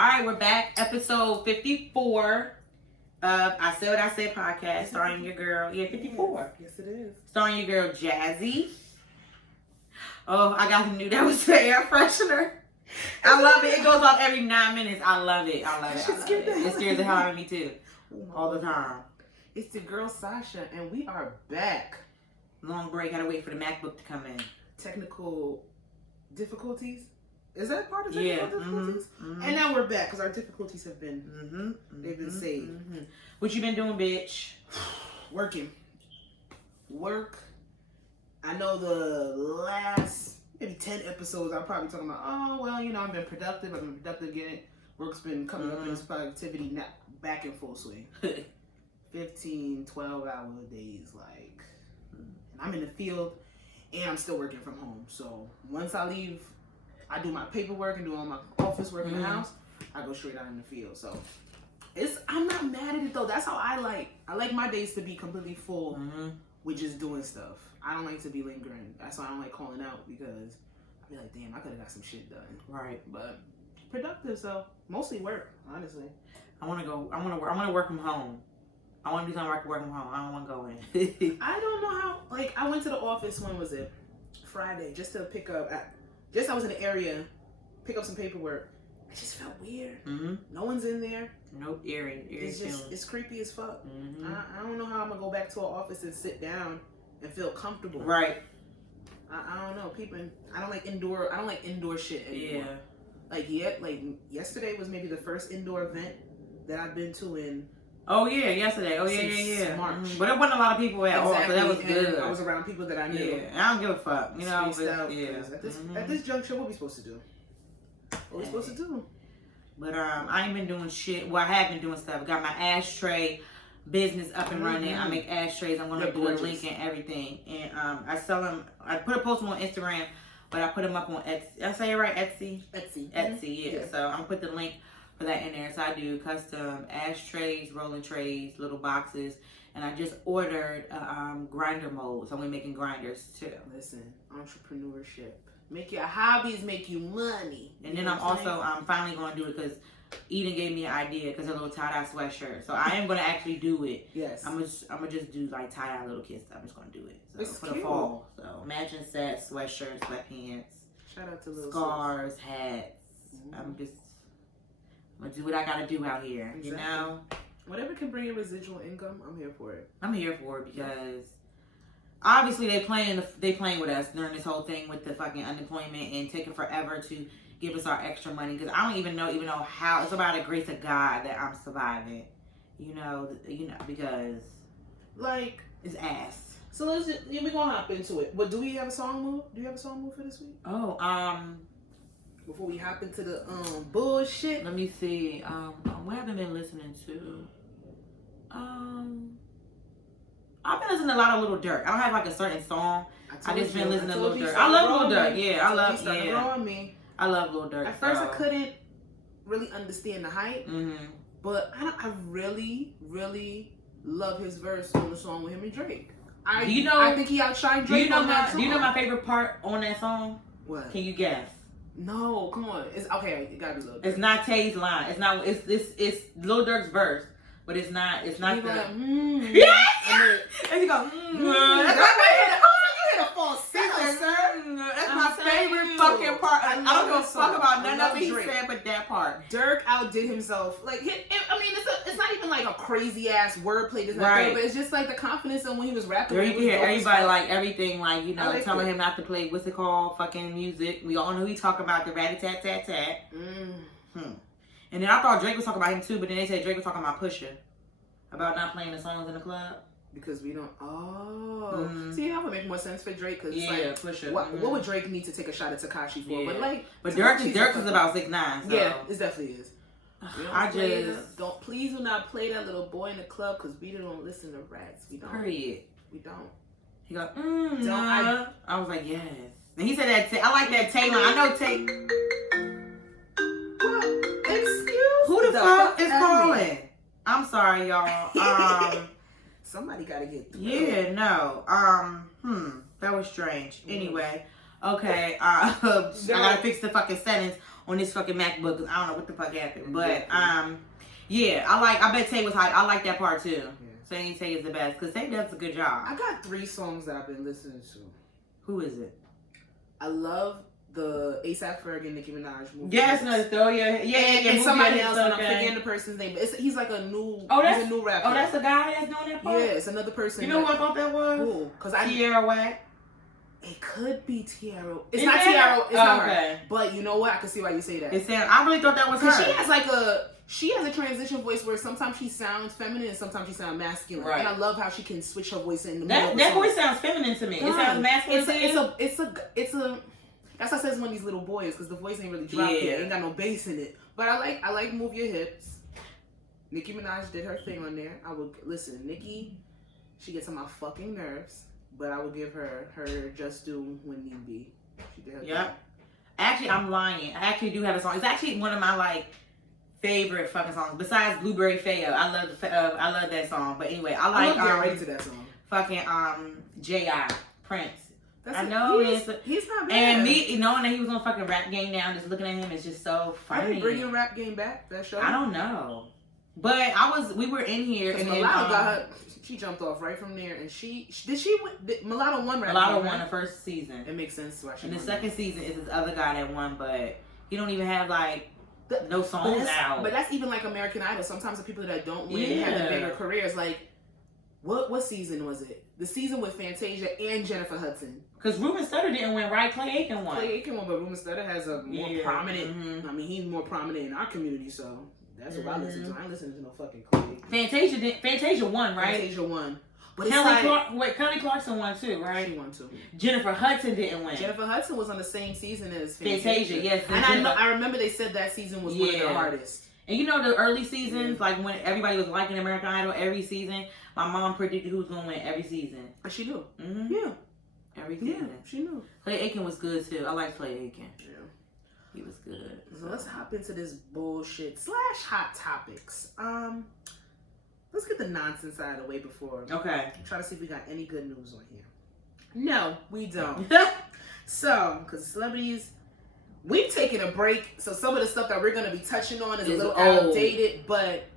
All right, we're back. Episode 54 of I Said What I Said podcast, starring your girl. Yeah, 54. Yes, it is. Starring your girl, Jazzy. Oh, I got to new. That was the air freshener. I love it. It goes off every 9 minutes. I love it. I love it. It scares the hell out of me, too. All the time. It's the girl, Sasha, and we are back. Long break. Gotta wait for the MacBook to come in. Technical difficulties? Is that part of technical difficulties? Mm-hmm. And now we're back because our difficulties have been, they've been saved. Mm-hmm. What you been doing, bitch? Working. Work. I know the last maybe 10 episodes I'm probably talking about, oh, well, you know, I've been productive. I've been productive getting work's been coming up in this productivity, not back in full swing. 15, 12-hour days, like, and I'm in the field and I'm still working from home. So once I leave, I do my paperwork and do all my office work in the house, I go straight out in the field. So I'm not mad at it though. That's how I like my days to be completely full with just doing stuff. I don't like to be lingering. That's why I don't like calling out, because I be like, damn, I could have got some shit done. Right. But productive, so mostly work, honestly. I want to work from home. I want to do something where I can work from home. I don't want to go in. I don't know how, like, I went to the office, when was it? Friday, just to pick up, I was in the area, pick up some paperwork. It just felt weird. No one's in there. Nope, eerie it's creepy as fuck. I don't know how I'm going to go back to an office and sit down and feel comfortable. Right. I don't know. People, I don't like indoor shit anymore. Yeah. Like yesterday was maybe the first indoor event that I've been to in. Oh yeah, yesterday. Oh yeah. March. But there wasn't a lot of people at all, so that was good. I was around people that I knew. Yeah, I don't give a fuck. You know, At this juncture, what we supposed to do? What we supposed to do? But I ain't been doing shit. Well, I have been doing stuff. Got my ashtray business up and running. I make ashtrays. I'm gonna do a link and everything, and I sell them. I put a post them on Instagram, but I put them up on Etsy. Did I say it right? Etsy. Etsy. Yeah. So I'm gonna put the link for that in there. So I do custom ashtrays, rolling trays, little boxes, and I just ordered grinder mold. So I'm gonna be making grinders too. Listen, entrepreneurship. Make your hobbies make you money. And then I'm finally gonna do it because Eden gave me an idea, because a little tie-dye sweatshirt. So I am gonna actually do it. Yes. I'm gonna just do like tie-dye little kids stuff. I'm just gonna do it. So it's for cute. the fall. So matching sets, sweatshirts, sweatpants. Shout out to little scarves, hats. I'm gonna do what I gotta do out here. Exactly. You know? Whatever can bring in residual income, I'm here for it. I'm here for it because obviously they playing with us during this whole thing with the fucking unemployment and taking forever to give us our extra money, because I don't even know how. It's about the grace of God that I'm surviving. You know, because like it's ass. So we're gonna hop into it. But do we have a song move? Do you have a song move for this week? Oh, before we hop into the bullshit. Let me see. What have I been listening to? I've been listening to a lot of Lil Durk. I don't have like a certain song. I just been listening to Lil Durk. I love Lil Durk. Yeah, I love. I love Lil Durk. At first, I couldn't really understand the hype, but I really, really love his verse on the song with him and Drake. I think he outshined Drake. Do you know my favorite part on that song? What? Can you guess? No, come on. It's okay. It gotta be Lil Durk. It's not Tay's line. It's not. It's Lil Durk's verse, but it's not. It's not the. Yeah. And he go. You hit a falsetto, sir. That's my favorite fucking part. I don't give a fuck about none of it he said, but that part. Dirk outdid himself. Like, it's not even like a crazy ass wordplay. That's not good, but it's just like the confidence in when he was rapping. You hear everybody like everything, like telling him not to play what's it called, fucking music. We all know he talking about the rat-a-tat-tat-tat. And then I thought Drake was talking about him too, but then they said Drake was talking about Pusha, about not playing the songs in the club. Because we don't. See, that would make more sense for Drake. Cause Pusha. What would Drake need to take a shot at Tekashi for? Yeah. But Dirk is about 6'9". So. Yeah, it definitely is. Please do not play that little boy in the club, because we don't listen to rats. We don't. Period. We don't. He goes, I was like, yes. And he said that. I like that Tay line. I know Tay. What? Excuse who the fuck is calling? I'm sorry, y'all. Somebody gotta get through. Yeah, no. That was strange. Anyway, Okay, I gotta fix the fucking settings on this fucking MacBook because I don't know what the fuck happened. But yeah, I bet Tay was hype. I like that part too. Yeah. Saying Tay is the best because Tay does a good job. I got 3 songs that I've been listening to. Who is it? I love the A$AP Ferg, Nicki Minaj movie. Yes, no, throw your and somebody else, and I'm forgetting the person's name. But he's like a new. He's a new rapper. Oh, that's the guy that's doing that part. Yeah, it's another person. You know what I thought that was? Who? Because Tierra Whack. It could be Tierra. It's not Tierra. It's not her. But you know what? I can see why you say that. I really thought that was her. She has a transition voice where sometimes she sounds feminine and sometimes she sounds masculine. Right. And I love how she can switch her voice in the middle. That voice sounds feminine to me. It sounds masculine. It's a. That's why I said it's one of these little boys because the voice ain't really dropped yet. Ain't got no bass in it. But I like Move Your Hips. Nicki Minaj did her thing on there. I would listen. Nicki, she gets on my fucking nerves. But I would give her just due when need be. She did her thing. Actually, I'm lying. I actually do have a song. It's actually one of my favorite fucking songs. Besides Blueberry Feo, I love that song. But anyway, I like ready to that song. Fucking J.I. Prince. I know he's not bad. And me knowing that he was on fucking Rap Game now, just looking at him is just so funny. Are they bringing Rap Game back? That show? I don't know. But we were in here and Mulatto got her. She jumped off right from there, and Mulatto won Rap Game. Mulatto won the first season. It makes sense why she won. And the that. second season is this other guy that won, but he don't even have no songs out. But that's even like American Idol. Sometimes the people that don't win have the bigger careers. Like, what season was it? The season with Fantasia and Jennifer Hudson. Because Ruben Studdard didn't win, right? Clay Aiken won. Clay Aiken won, but Ruben Studdard has a more prominent. Mm-hmm. I mean, he's more prominent in our community, so that's what I listen to. I ain't listening to no fucking Clay Aiken. Fantasia won, right? Fantasia won. But Kelly Clarkson won too, right? She won too. Jennifer Hudson didn't win. Jennifer Hudson was on the same season as Fantasia. Yes. And I remember they said that season was one of their hardest. And you know the early seasons, like when everybody was liking American Idol every season, my mom predicted who was going to win every season. And she knew. Mm-hmm. Yeah. Every season. Yeah, she knew. Clay Aiken was good too. I like Clay Aiken. Yeah. He was good. So let's hop into this bullshit / hot topics. Let's get the nonsense out of the way before. Okay. Try to see if we got any good news on here. No, we don't. So, because celebrities, we've taken a break. So some of the stuff that we're going to be touching on is a little outdated, but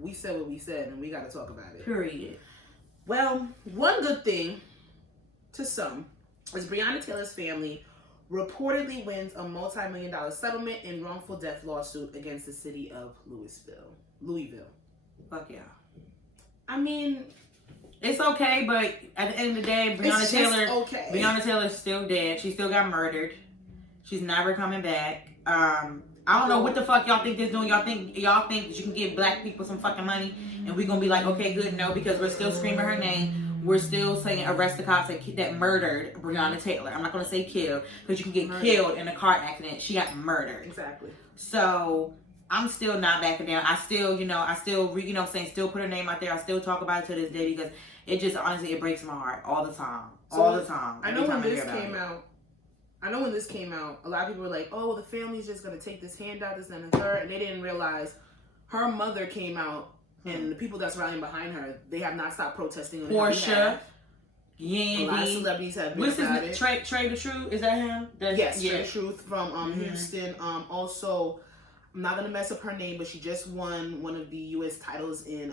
we said what we said and we got to talk about it. Period. Well, one good thing to some is Breonna Taylor's family reportedly wins a multi-million-dollar settlement in wrongful death lawsuit against the city of Louisville. Fuck yeah. I mean, it's okay, but at the end of the day, Breonna Taylor's still dead. She still got murdered. She's never coming back. I don't know what the fuck y'all think this doing. Y'all think that you can give black people some fucking money and we're gonna be like, okay, good, no, because we're still screaming her name. We're still saying arrest the cops that murdered Breonna Taylor. I'm not gonna say killed because you can get killed in a car accident. She got murdered. Exactly. So I'm still not backing down. I still still put her name out there. I still talk about it to this day because it just honestly it breaks my heart all the time. I know when this came out, a lot of people were like, "Oh, well, the family's just gonna take this handout, this and the third," and they didn't realize her mother came out, and the people that's rallying behind her, they have not stopped protesting on her behalf. Yandy. A lot of celebrities have been about it. Trey the Truth, is that him? Yes, Trey the Truth from Houston. Also, I'm not gonna mess up her name, but she just won one of the U.S. titles in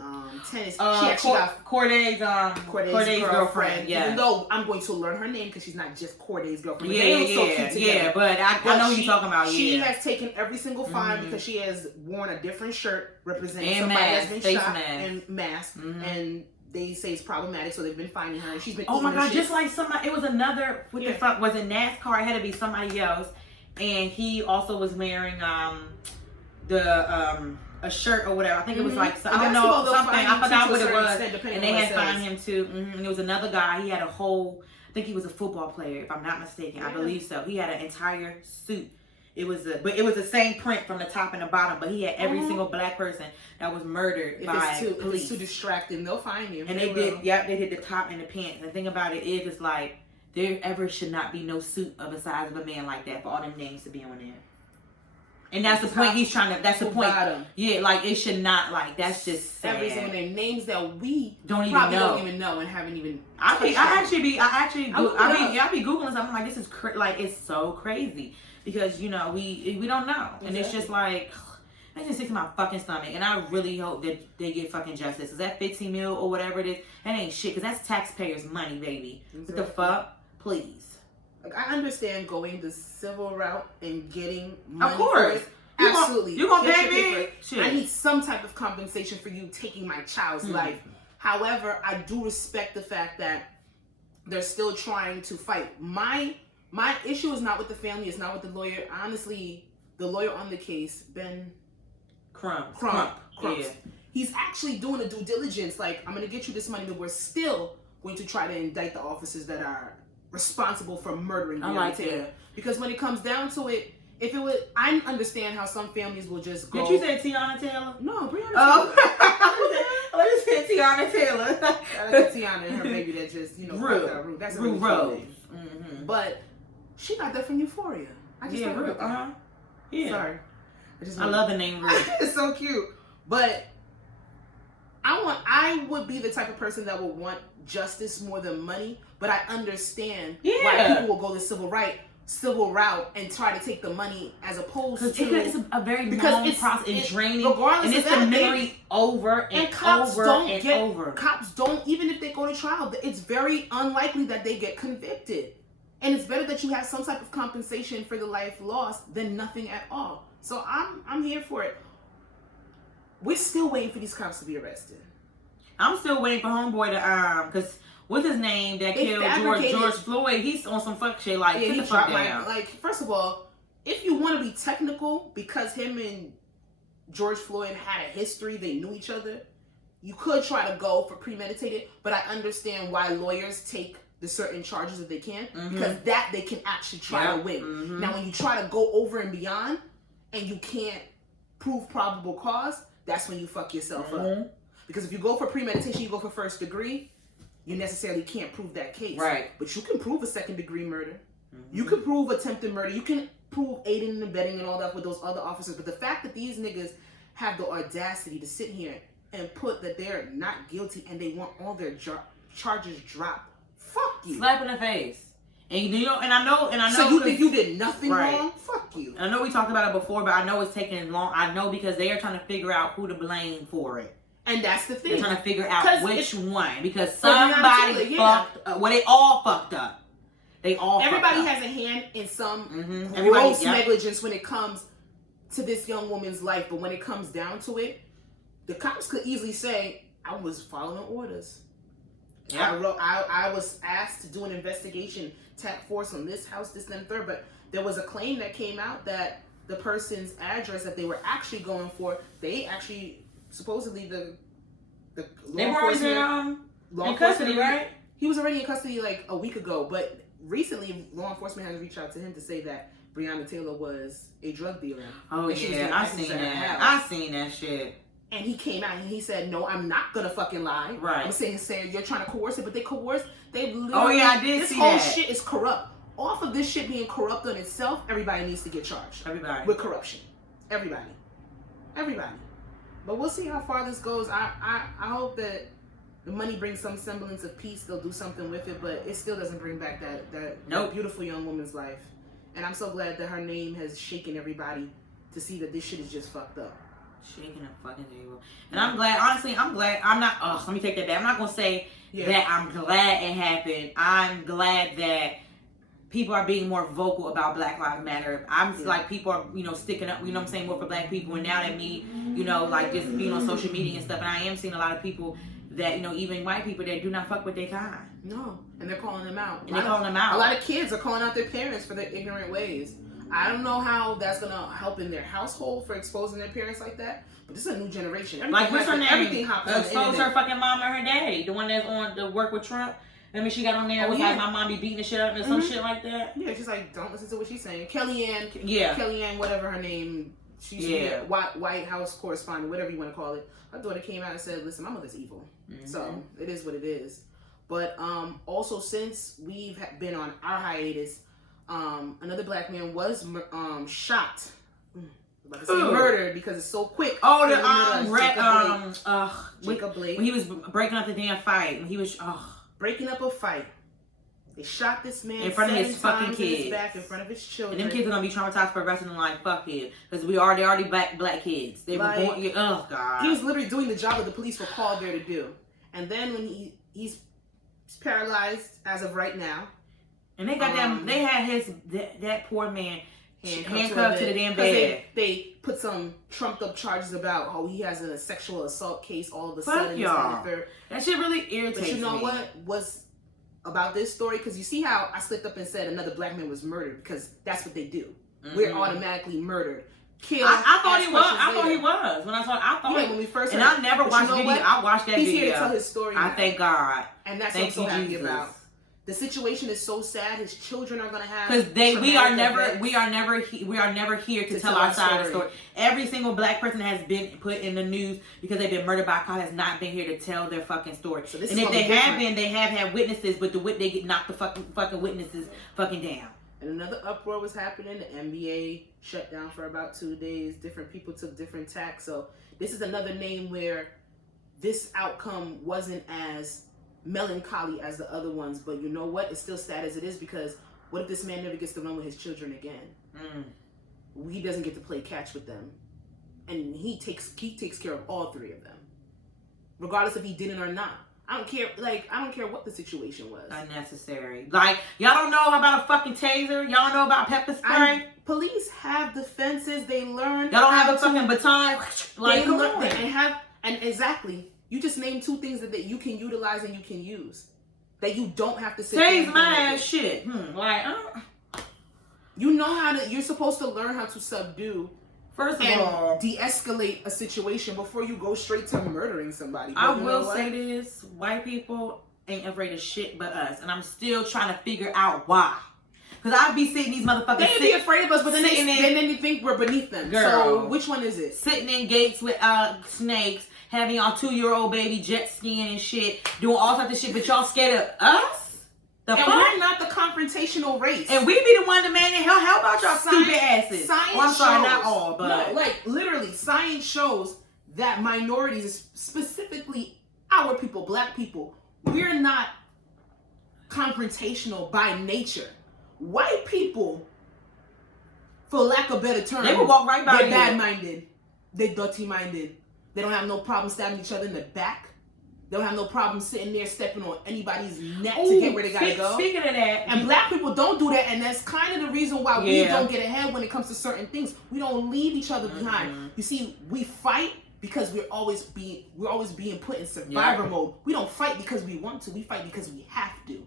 tennis. She actually got Corday's girlfriend. Yeah. Even though I'm going to learn her name because she's not just Corday's girlfriend. But I know who you're talking about. She has taken every single fine because she has worn a different shirt representing somebody that's been shot and mask and. They say it's problematic, so they've been finding her, and she's been. Oh my god! Just like somebody, it was another. What the fuck was it? NASCAR. It had to be somebody else, and he also was wearing a shirt or whatever. I think it was like I don't know something. I forgot what it was, and they had fined him too. And there was another guy. He had a whole. I think he was a football player, if I'm not mistaken. I believe so. He had an entire suit. It was the same print from the top and the bottom, but he had every single black person that was murdered by police. If it's too distracting, they'll find you. And they hit the top and the pants. And the thing about it is, it's like there ever should not be no suit of the size of a man like that for all them names to be on there. And that's the point he's trying to. That's the point. Bottom. Yeah, like it should not. Like that's just sad. Every single name, names that we don't even know and haven't even. I be googling something. I'm like, this is like it's so crazy because you know we don't know, and it's just like. That just sticks to my fucking stomach, and I really hope that they get fucking justice. Is that 15 mil or whatever it is? That ain't shit, because that's taxpayers' money, baby. Exactly. What the fuck? Please. Like, I understand going the civil route and getting money. Of course. For it. Absolutely. You gonna pay me? Shit. I need some type of compensation for you taking my child's life. However, I do respect the fact that they're still trying to fight. My issue is not with the family. It's not with the lawyer. Honestly, the lawyer on the case, Ben... Crump. Yeah. He's actually doing a due diligence. Like, I'm going to get you this money, but we're still going to try to indict the officers that are responsible for murdering Breonna Taylor. Because when it comes down to it, if it would, I understand how some families will just go. Did you say Tiana Taylor? No, Breonna Taylor. I just said Tiana Taylor. I got Tiana and her baby that just, you know, Rue. That's a really cool name. Mm-hmm. But she got that from Euphoria. I just Rue. Yeah. Sorry. I love the name Rue. It's so cute. But I would be the type of person that would want justice more than money, but I understand why people will go the civil route and try to take the money as opposed to it's a very long process and draining, and it's the memory over and cops over don't and get, over. Cops don't, even if they go to trial, it's very unlikely that they get convicted. And it's better that you have some type of compensation for the life lost than nothing at all. So I'm here for it. We're still waiting for these cops to be arrested. I'm still waiting for homeboy to because what's his name that killed George Floyd? He's on some fuck shit. Like, get the fuck down. Like, first of all, if you want to be technical, because him and George Floyd had a history, they knew each other, you could try to go for premeditated. But I understand why lawyers take the certain charges that they can, because that they can actually try to win. Now, when you try to go over and beyond, and you can't prove probable cause, that's when you fuck yourself up. Because if you go for premeditation, you go for first degree, you necessarily can't prove that case. Right. But you can prove a second degree murder. You can prove attempted murder. You can prove aiding and abetting and all that with those other officers. But the fact that these niggas have the audacity to sit here and put that they're not guilty and they want all their charges dropped, fuck you. Slap in the face. And you know, and I know. So you think you did nothing wrong? Fuck you. And I know we talked about it before, but I know it's taking long. I know because they are trying to figure out who to blame for it. And that's the thing. They're trying to figure out which one, because somebody fucked up. Well, they all fucked up. Everybody has a hand in some gross negligence when it comes to this young woman's life. But when it comes down to it, the cops could easily say, "I was following orders." Yeah. I was asked to do an investigation, task force on this house, this, and third. But there was a claim that came out that the person's address that they were actually going for, they actually supposedly the they were in custody, right? He was already in custody like a week ago, but recently law enforcement has reached out to him to say that Breonna Taylor was a drug dealer. Oh yeah, I seen that. I seen that shit. And he came out and he said, "No, I'm not gonna fucking lie." Right. I'm saying you're trying to coerce it, but they coerce. They literally. Oh yeah, I did see that. This whole shit is corrupt. Off of this shit being corrupt on itself, everybody needs to get charged. Everybody. With corruption. Everybody. But we'll see how far this goes. I hope that the money brings some semblance of peace. They'll do something with it, but it still doesn't bring back that beautiful young woman's life. And I'm so glad that her name has shaken everybody to see that this shit is just fucked up. Shaking a fucking table. And I'm glad, honestly, I'm not, let me take that back. I'm not going to say that I'm glad it happened. I'm glad that people are being more vocal about Black Lives Matter. I'm like, people are, sticking up, you know what I'm saying, more for Black people. And now that me, like just being on social media and stuff, and I am seeing a lot of people that, even white people that do not fuck with their kind. No. And they're calling them out. And they're calling them out. A lot of kids are calling out their parents for their ignorant ways. I don't know how that's going to help in their household for exposing their parents like that, but this is a new generation. Like, what's her name? Everything happens. Expose her fucking mom and her daddy. The one that's on the work with Trump. I mean, she got on there like, my mom be beating the shit up and some shit like that. Yeah, she's like, don't listen to what she's saying. Kellyanne. Yeah. Kellyanne, whatever her name. She's a White House correspondent, whatever you want to call it. Her daughter came out and said, listen, my mother's evil. So, it is what it is. But also, since we've been on our hiatus, another Black man was shot. about to say murdered because it's so quick. Oh, Jacob Blake. When he was breaking up the damn fight, when he was breaking up a fight. They shot this man in front of his fucking kids, in his back, in front of his children. And them kids are gonna be traumatized for the rest of their life. Fuck it, because they already black kids. They were born. Oh God. He was literally doing the job that the police were called there to do. And then when he's paralyzed as of right now. And they got them. They had that poor man handcuffed to the damn bed. They put some trumped up charges about how he has a sexual assault case all of a Fuck sudden. y'all. That shit really irritates me. But you know what was about this story? Because you see how I slipped up and said another black man was murdered, because that's what they do. Mm-hmm. We're automatically murdered. Killed. I thought he was. I thought he was. When I thought when we first and I never watched the video. I watched that video. He's here to tell his story. I thank God. And that's what I'm so happy about. The situation is so sad. His children are gonna have because we are never here to tell our side of the story. Every single black person has been put in the news because they've been murdered by a cop, has not been here to tell their fucking story. So and if they have been, they have had witnesses, but they get knocked the fucking witnesses fucking down. And another uproar was happening. The NBA shut down for about 2 days. Different people took different tacks. So this is another name where this outcome wasn't as melancholy as the other ones, but you know what? It's still sad as it is, because what if this man never gets to run with his children again? He doesn't get to play catch with them, and he takes care of all 3 of them, regardless if he did it or not. I don't care. I don't care what the situation was. Unnecessary. Y'all don't know about a fucking taser. Y'all don't know about pepper spray. Police have defenses. They learn. Y'all don't have a fucking baton. Come on. And exactly. You just named 2 things that you can utilize and you can use. That you don't have to say. Tase my ass shit. You know you're supposed to learn how to subdue. First of all, de-escalate a situation before you go straight to murdering somebody. I will say this: white people ain't afraid of shit but us, and I'm still trying to figure out why. Because I'd be seeing these motherfuckers. They be afraid of us, but then they think we're beneath them. Girl, so which one is it? Sitting in gates with snakes, having y'all 2-year-old baby jet skiing and shit, doing all types of shit, but y'all scared of us? We're not the confrontational race. And we be the one demanding hell. How about y'all stupid asses? I'm sorry, not all, but no, literally, science shows that minorities, specifically our people, black people, we're not confrontational by nature. White people, for lack of a better term, they will walk right by you. They're bad-minded. They're dirty-minded. They don't have no problem stabbing each other in the back. They don't have no problem sitting there stepping on anybody's neck to get where they gotta go. Speaking of that, and black people don't do that, and that's kind of the reason why we don't get ahead when it comes to certain things. We don't leave each other behind. You see, we fight because we're always being put in survivor mode. We don't fight because we want to. We fight because we have to.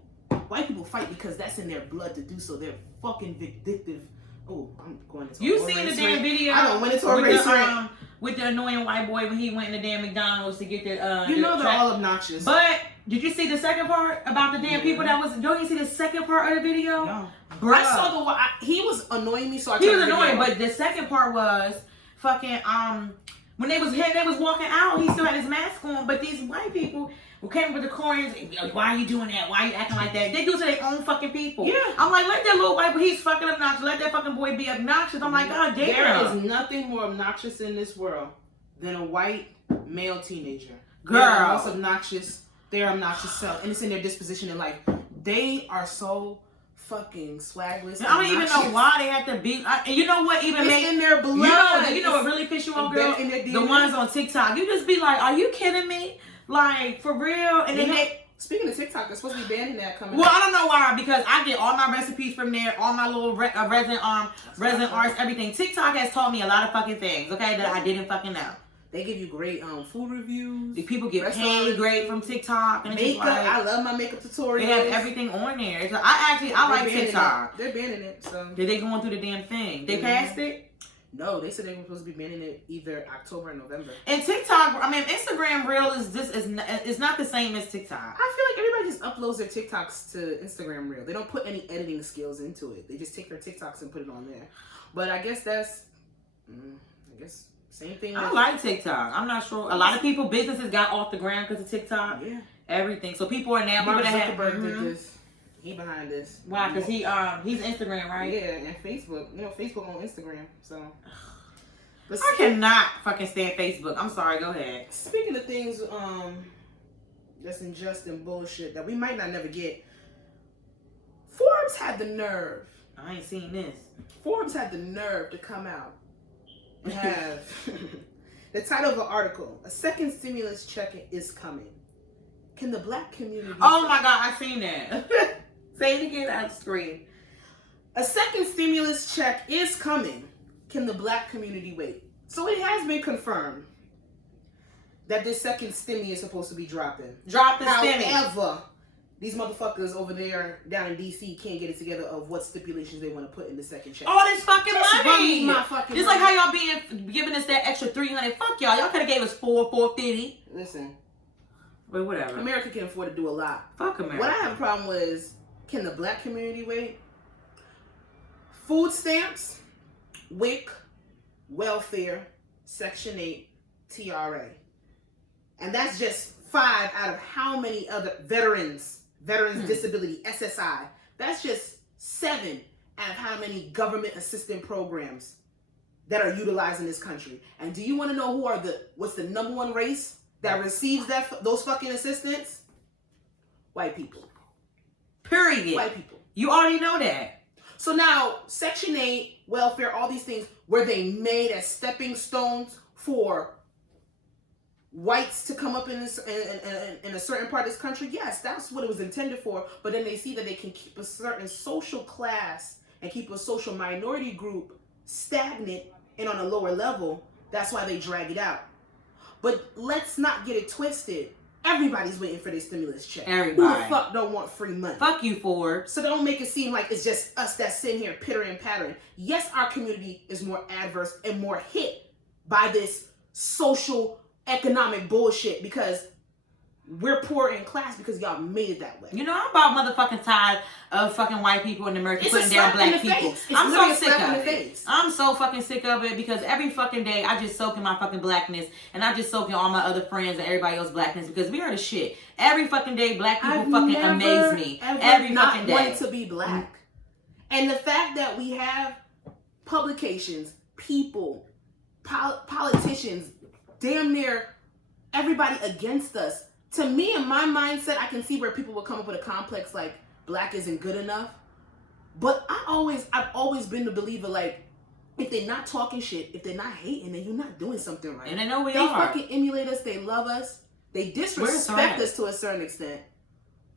White people fight because that's in their blood to do so. They're fucking vindictive. Oh, I'm going into you seen the damn video? I don't went into a race rant. With the annoying white boy when he went in the damn McDonald's to get the they're all obnoxious. But did you see the second part about the damn people that was? Don't you see the second part of the video? No. Bruh. I saw he was annoying me, so he was annoying. But the second part was fucking when they was walking out, he still had his mask on. But these white people who came with the coins, why are you doing that? Why are you acting like that? They do it to their own fucking people. Yeah. I'm like, let that little white boy, he's fucking obnoxious. Let that fucking boy be obnoxious. I'm like, God damn. There is nothing more obnoxious in this world than a white male teenager. Girl. They're most obnoxious. They're obnoxious self. And it's in their disposition in life. They are so fucking swagless. I don't even know why they have to be. And you know what even it's in their blood. You know what really piss you off, girl? The ones on TikTok. You just be like, are you kidding me? Like, for real? And then speaking of TikTok, they're supposed to be banning that coming up. I don't know why, because I get all my recipes from there, all my little resin arts, everything. TikTok has taught me a lot of fucking things, okay, that I didn't fucking know. They give you great food reviews. The people get paid great from TikTok. And makeup. I love my makeup tutorials. They have everything on there. So I like TikTok. They're banning it. So they going through the damn thing. They passed it? No, they said they were supposed to be banning it either October or November. And TikTok, I mean, Instagram Reel is not the same as TikTok. I feel like everybody just uploads their TikToks to Instagram Reel. They don't put any editing skills into it. They just take their TikToks and put it on there. But I guess same thing. I like TikTok. I'm not sure. A lot of businesses got off the ground because of TikTok. Yeah. Everything. So people are now. Mark Zuckerberg did this. He behind this. Why? Because he's Instagram, right? Yeah, and Facebook. You know, Facebook on Instagram. So But I cannot fucking stand Facebook. I'm sorry. Go ahead. Speaking of things, that's unjust and bullshit that we might not never get. Forbes had the nerve. I ain't seen this. Forbes had the nerve to come out and have the title of the article: "A second stimulus check is coming. Can the black community?" Oh my God, I seen that. Say it again on the screen. A second stimulus check is coming. Can the black community wait? So it has been confirmed that this second stimmy is supposed to be dropping. Drop the stimmy. However, these motherfuckers over there down in DC can't get it together of what stipulations they want to put in the second check. All this fucking Just money. run me my fucking Just money. like how y'all giving us that extra $300. Fuck y'all. Y'all could have gave us $450. Listen, But whatever. America can afford to do a lot. Fuck America. What I have a problem with is, can the black community wait? Food stamps, WIC, welfare, Section 8, TRA. And that's just 5 out of how many other veterans disability, SSI. That's just 7 out of how many government assistance programs that are utilized in this country. And do you want to know what's the number one race that receives those fucking assistance? White people. Period. White people. You already know that. So now, Section 8, welfare, all these things, were they made as stepping stones for whites to come up in a certain part of this country? Yes, that's what it was intended for. But then they see that they can keep a certain social class and keep a social minority group stagnant and on a lower level. That's why they drag it out. But let's not get it twisted. Everybody's waiting for their stimulus check. Everybody. Who the fuck don't want free money? Fuck you, Forbes. So don't make it seem like it's just us that's sitting here pittering and pattering. Yes, our community is more adverse and more hit by this social economic bullshit because we're poor in class because y'all made it that way. You know, I'm about motherfucking tired of fucking white people in America It's putting a slap down black in the people. face. It's I'm literally so a sick slap in of the it. face. I'm so fucking sick of it because every fucking day I just soak in my fucking blackness and I just soak in all my other friends and everybody else's blackness because we are the shit. Every fucking day black people I've fucking never, amaze me. Ever Every not fucking day. wanted to be black. And the fact that we have publications, people, politicians, damn near everybody against us. To me, in my mindset, I can see where people will come up with a complex like black isn't good enough. But I've always been the believer like, if they're not talking shit, if they're not hating, then you're not doing something right. And I know we they are. They fucking emulate us. They love us. They disrespect us to a certain extent.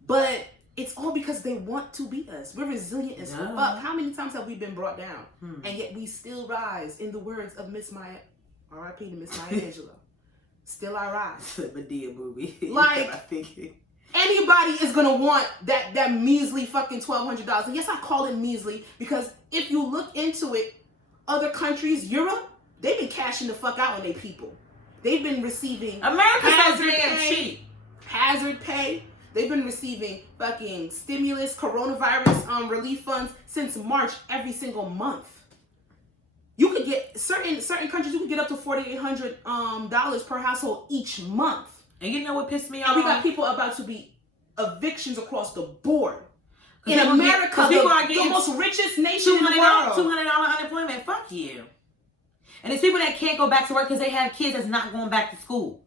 But it's all because they want to beat us. We're resilient as fuck. How many times have we been brought down? And yet we still rise. In the words of Miss Maya, R.I.P. to Miss Maya Angelou. Still I rise. Medea movie. Like, anybody is gonna want that measly fucking $1,200. And yes, I call it measly because if you look into it, other countries, Europe, they've been cashing the fuck out on their people. They've been receiving America's so damn cheap. Hazard pay. They've been receiving fucking stimulus, coronavirus relief funds since March every single month. You could get certain countries. You could get up to $4,800 per household each month. And you know what pissed me off? And we got people about to be evictions across the board. In America, the most richest nation in the world. $200 unemployment. Fuck you. And it's people that can't go back to work because they have kids that's not going back to school.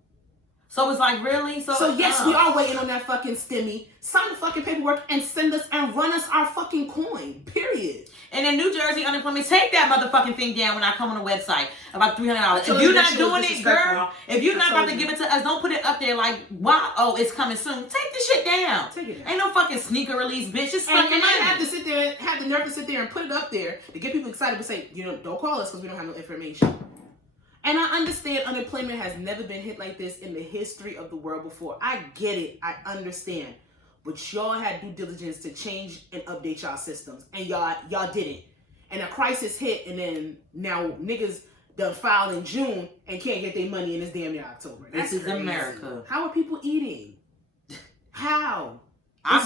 So it's like, really? So yes, we are waiting on that fucking stimmy. Sign the fucking paperwork and send us and run us our fucking coin. Period. And in New Jersey unemployment, take that motherfucking thing down when I come on the website about $300. If you're not doing it, girl, if you're not about to give it to us, don't put it up there like, wow, oh, it's coming soon. Take this shit down. Take it down. Ain't no fucking sneaker release, bitch. Just fucking and I have to sit there, have the nerve to sit there and put it up there to get people excited, but say, don't call us because we don't have no information. And I understand unemployment has never been hit like this in the history of the world before. I get it. I understand. But y'all had due diligence to change and update y'all systems. And y'all didn't. And a crisis hit, and then now niggas done filed in June and can't get their money in this damn year October. This is crazy. America. How are people eating? How? I'm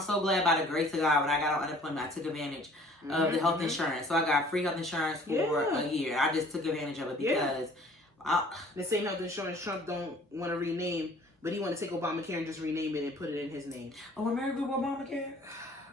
so glad by the grace of God when I got on unemployment, I took advantage of the health insurance. So I got free health insurance for a year. I just took advantage of it because the same health insurance Trump don't want to rename, but he want to take Obamacare and just rename it and put it in his name. Oh, America with Obamacare?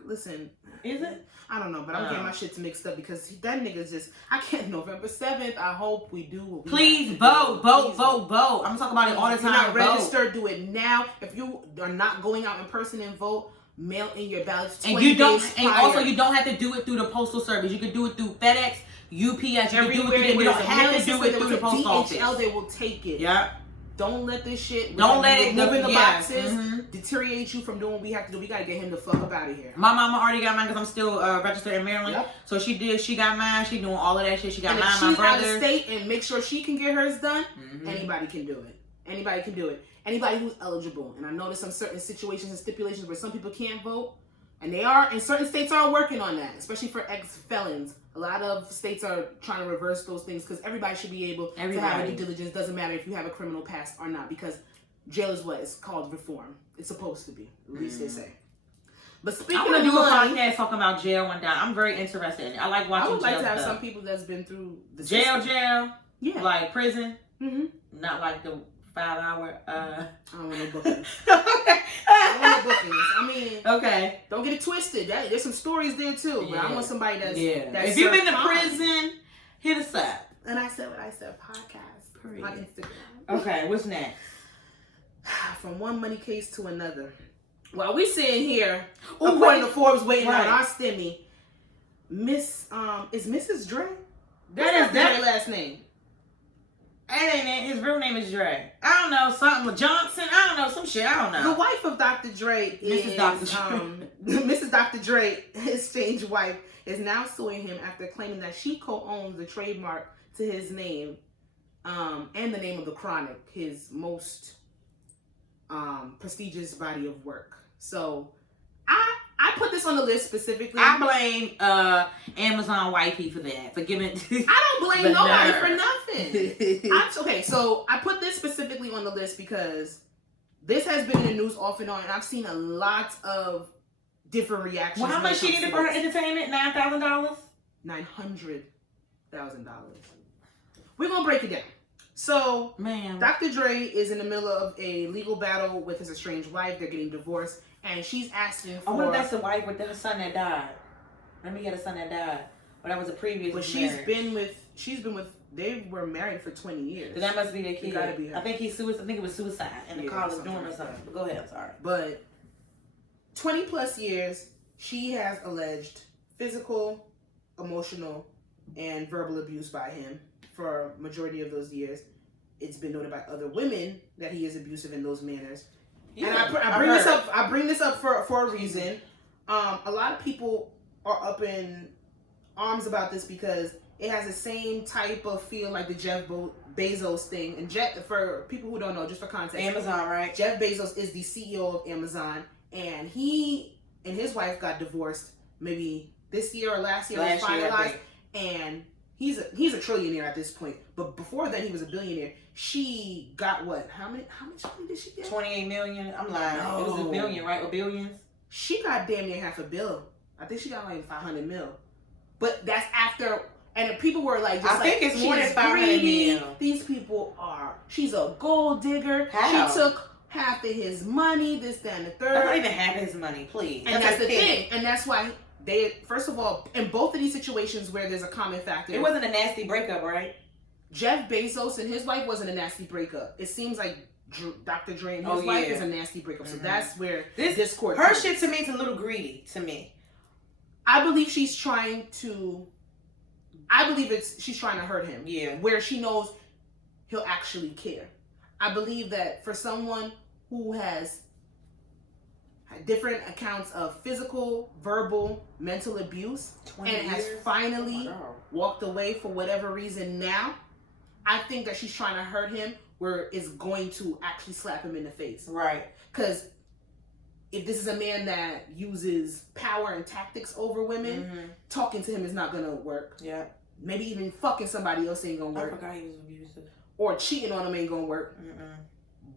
listen. Is it? I don't know, but I'm getting my shit mixed up because that nigga's just. I can't. November 7th. I hope we do what we Please vote. I'm talking about it all the time. If you're not registered, do it now. If you are not going out in person and vote, mail in your ballots. And you don't. And also, you don't have to do it through the postal service. You can do it through FedEx, UPS. You can do it. You don't have to do it through the post office. DHL, they will take it. Yeah. Don't let this shit. Don't let it moving the boxes deteriorate you from doing what we have to do. We gotta get him the fuck up out of here. My mama already got mine because I'm still registered in Maryland. Yep. So she did. She got mine. She doing all of that shit. She got and mine. If my she's brother. out of state and make sure she can get hers done. Anybody can do it. Anybody can do it. Anybody who's eligible. And I know there's some certain situations and stipulations where some people can't vote, and they are. And certain states are working on that, especially for ex-felons. A lot of states are trying to reverse those things because everybody should be able to have a due diligence. Doesn't matter if you have a criminal past or not, because jail is what it's called reform. It's supposed to be, at least they say. But speaking I want of to do money, a podcast talking about jail one day. I'm very interested in it. I like watching. I would like jail to have stuff. some people that's been through the jail, system. Yeah, like prison. Mm-hmm. Not like the 5-hour. I don't want no bookings. Okay. I don't want no bookings. I mean, okay. Don't get it twisted. There's some stories there too, but I want somebody that's if you've been to prison, hit us up. And I said what I said. Podcast on Instagram. Okay, what's next? From one money case to another. While we sitting here, according to Forbes, waiting on our stimmy, is Mrs. Dre? That's their last name. That ain't it. His real name is Dre. I don't know, something Johnson. I don't know, some shit. I don't know. The wife of Dr. Dre is Mrs. Dr. Dre, his stage wife, is now suing him after claiming that she co-owns the trademark to his name, and the name of the Chronic, his most prestigious body of work. So I put this on the list specifically. I blame Amazon wifey for that. For giving I don't blame nobody for nothing. Okay, so I put this specifically on the list because this has been in the news off and on, and I've seen a lot of different reactions. Well, how much she needed for her entertainment? $9,000? $900,000. We're gonna break it down. So, Dr. Dre is in the middle of a legal battle with his estranged wife. They're getting divorced, and she's asking for. I wonder if that's the wife with her son that died. Let me get a son that died. But that was a previous. But she's been with. They were married for 20 years. Then that must be their kid. Gotta be her. I think it was suicide in the college dorm or something. But go ahead. I'm sorry. But 20 plus years, she has alleged physical, emotional, and verbal abuse by him for a majority of those years. It's been noted by other women that he is abusive in those manners. Yeah, and I bring this up for a reason. A lot of people are up in arms about this because it has the same type of feel like the Jeff Bezos thing. And for people who don't know, just for context, Amazon, right? Jeff Bezos is the CEO of Amazon, and he and his wife got divorced maybe this year or last year. Was finalized, and he's a trillionaire at this point. But before then, he was a billionaire. She got what? How much money did she get? 28 million. I'm lying. No. It was a billion, right? Or billions? She got damn near $500 million. I think she got like 500 mil. But that's after. And people were like, I think it's more than 500 mil. These people are. She's a gold digger. How? She took half of his money. This, that, and the third. That's not even half of his money, please. And that's the thing. And that's why they. First of all, in both of these situations where there's a common factor, it wasn't a nasty breakup, right? Jeff Bezos and his wife wasn't a nasty breakup. It seems like Dr. Dre and his wife is a nasty breakup. So that's where this discord. Her shit to me is a little greedy to me. I believe she's trying to. She's trying to hurt him. Yeah. Where she knows he'll actually care. I believe that for someone who has different accounts of physical, verbal, mental abuse, and has finally walked away for whatever reason now, I think that she's trying to hurt him where it's going to actually slap him in the face. Right. Because if this is a man that uses power and tactics over women, talking to him is not going to work. Yeah. Maybe even fucking somebody else ain't going to work. I forgot he was abusive. Or cheating on him ain't going to work.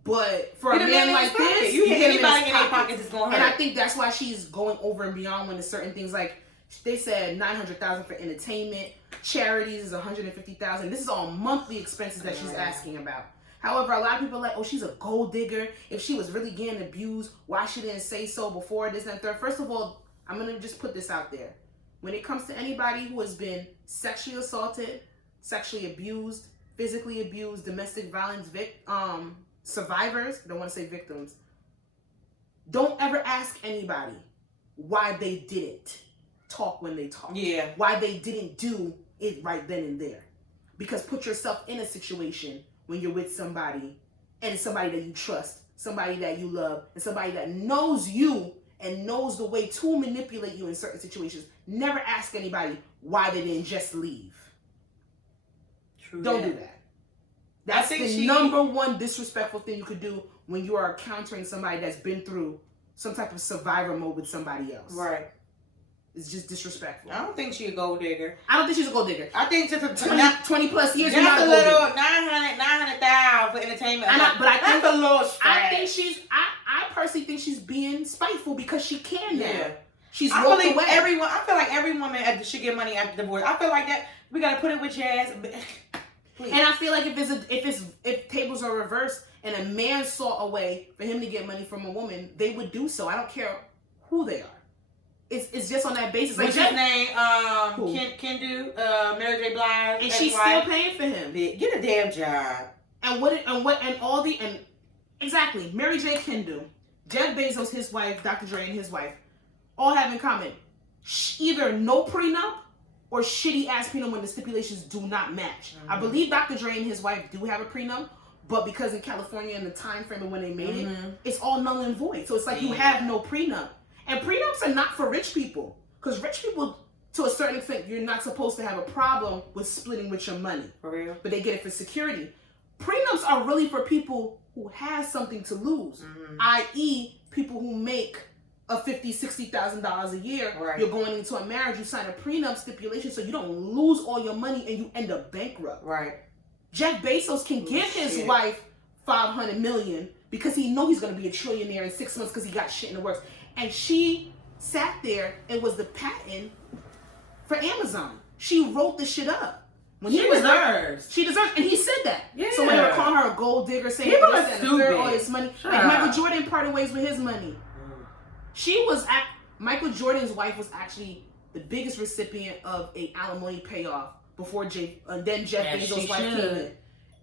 But for a man like this, you hit anybody in their pockets, it's going to hurt. And I think that's why she's going over and beyond when there's certain things like they said $900,000 for entertainment, charities is $150,000. This is all monthly expenses that she's asking about. However, a lot of people are like, oh, she's a gold digger. If she was really getting abused, why she didn't say so before this and third? First of all, I'm going to just put this out there. When it comes to anybody who has been sexually assaulted, sexually abused, physically abused, domestic violence survivors, I don't want to say victims, don't ever ask anybody why they didn't talk when they talk. Yeah. Why they didn't do it right then and there. Because put yourself in a situation when you're with somebody, and somebody that you trust, somebody that you love, and somebody that knows you and knows the way to manipulate you in certain situations. Never ask anybody why they didn't just leave. True. Don't do that. That's the number one disrespectful thing you could do when you are encountering somebody that's been through some type of survivor mode with somebody else. Right. It's just disrespectful. I don't think she's a gold digger. I don't think she's a gold digger. I think just a 20 plus years. Just a little 900,000 for entertainment. But I think that's a little stretch. I think I personally think she's being spiteful because she can now. Yeah. She's I walked believe away. I feel like every woman should get money after divorce. I feel like that we gotta put it with Jazz. And I feel like if tables are reversed and a man saw a way for him to get money from a woman, they would do so. I don't care who they are. It's just on that basis. What's his name? Kendu, Mary J. Blige, and she's still paying for him. Get a damn job. Exactly. Mary J. Kendu, Jeff Bezos, his wife, Dr. Dre, and his wife, all have in common either no prenup or shitty ass prenup when the stipulations do not match. I believe Dr. Dre and his wife do have a prenup, but because in California and the time frame of when they made it, it's all null and void. So it's like you have no prenup. And prenups are not for rich people. Because rich people, to a certain extent, you're not supposed to have a problem with splitting with your money. For real? But they get it for security. Prenups are really for people who have something to lose. I.e., people who make a $50,000, $60,000 a year. Right. You're going into a marriage, you sign a prenup stipulation so you don't lose all your money and you end up bankrupt. Right. Jeff Bezos can give his wife $500 million because he knows he's going to be a trillionaire in 6 months because he got shit in the works. And she sat there and was the patent for Amazon. She wrote the shit up. When She deserves. And he said that. Yeah. So when they were calling her a gold digger, saying People this are and the third, stupid. all this money, Shut like up. Michael Jordan parted ways with his money. Michael Jordan's wife was actually the biggest recipient of a alimony payoff before then Jeff Bezos' wife came in.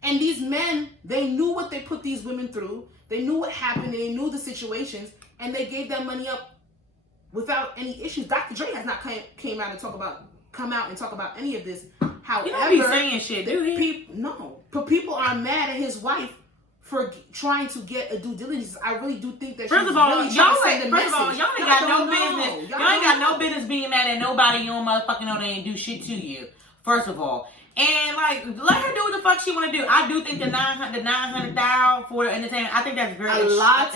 And these men, they knew what they put these women through. They knew what happened. And they knew the situations, and they gave that money up without any issues. Dr. Dre has not come out and talk about any of this. However, You don't be saying shit, do he? But people are mad at his wife for trying to get a due diligence. I really do think that First of all, really y'all trying to send a ain't message. got no business. Y'all ain't got no business being mad at nobody. You don't motherfucking know they ain't do shit to you. First of all. And like, let her do what the fuck she want to do. I do think the 900,000 for entertainment. I think that's very a lot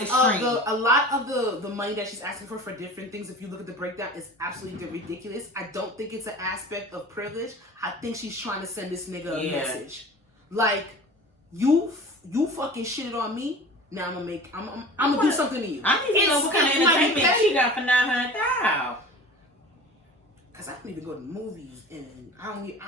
of the money that she's asking for different things. If you look at the breakdown, is absolutely ridiculous. I don't think it's an aspect of privilege. I think she's trying to send this nigga a message, like you fucking shitted on me. Now I'm gonna do something to you. I need to know what kind of entertainment she got for 900,000. Cause I don't even go to movies and I be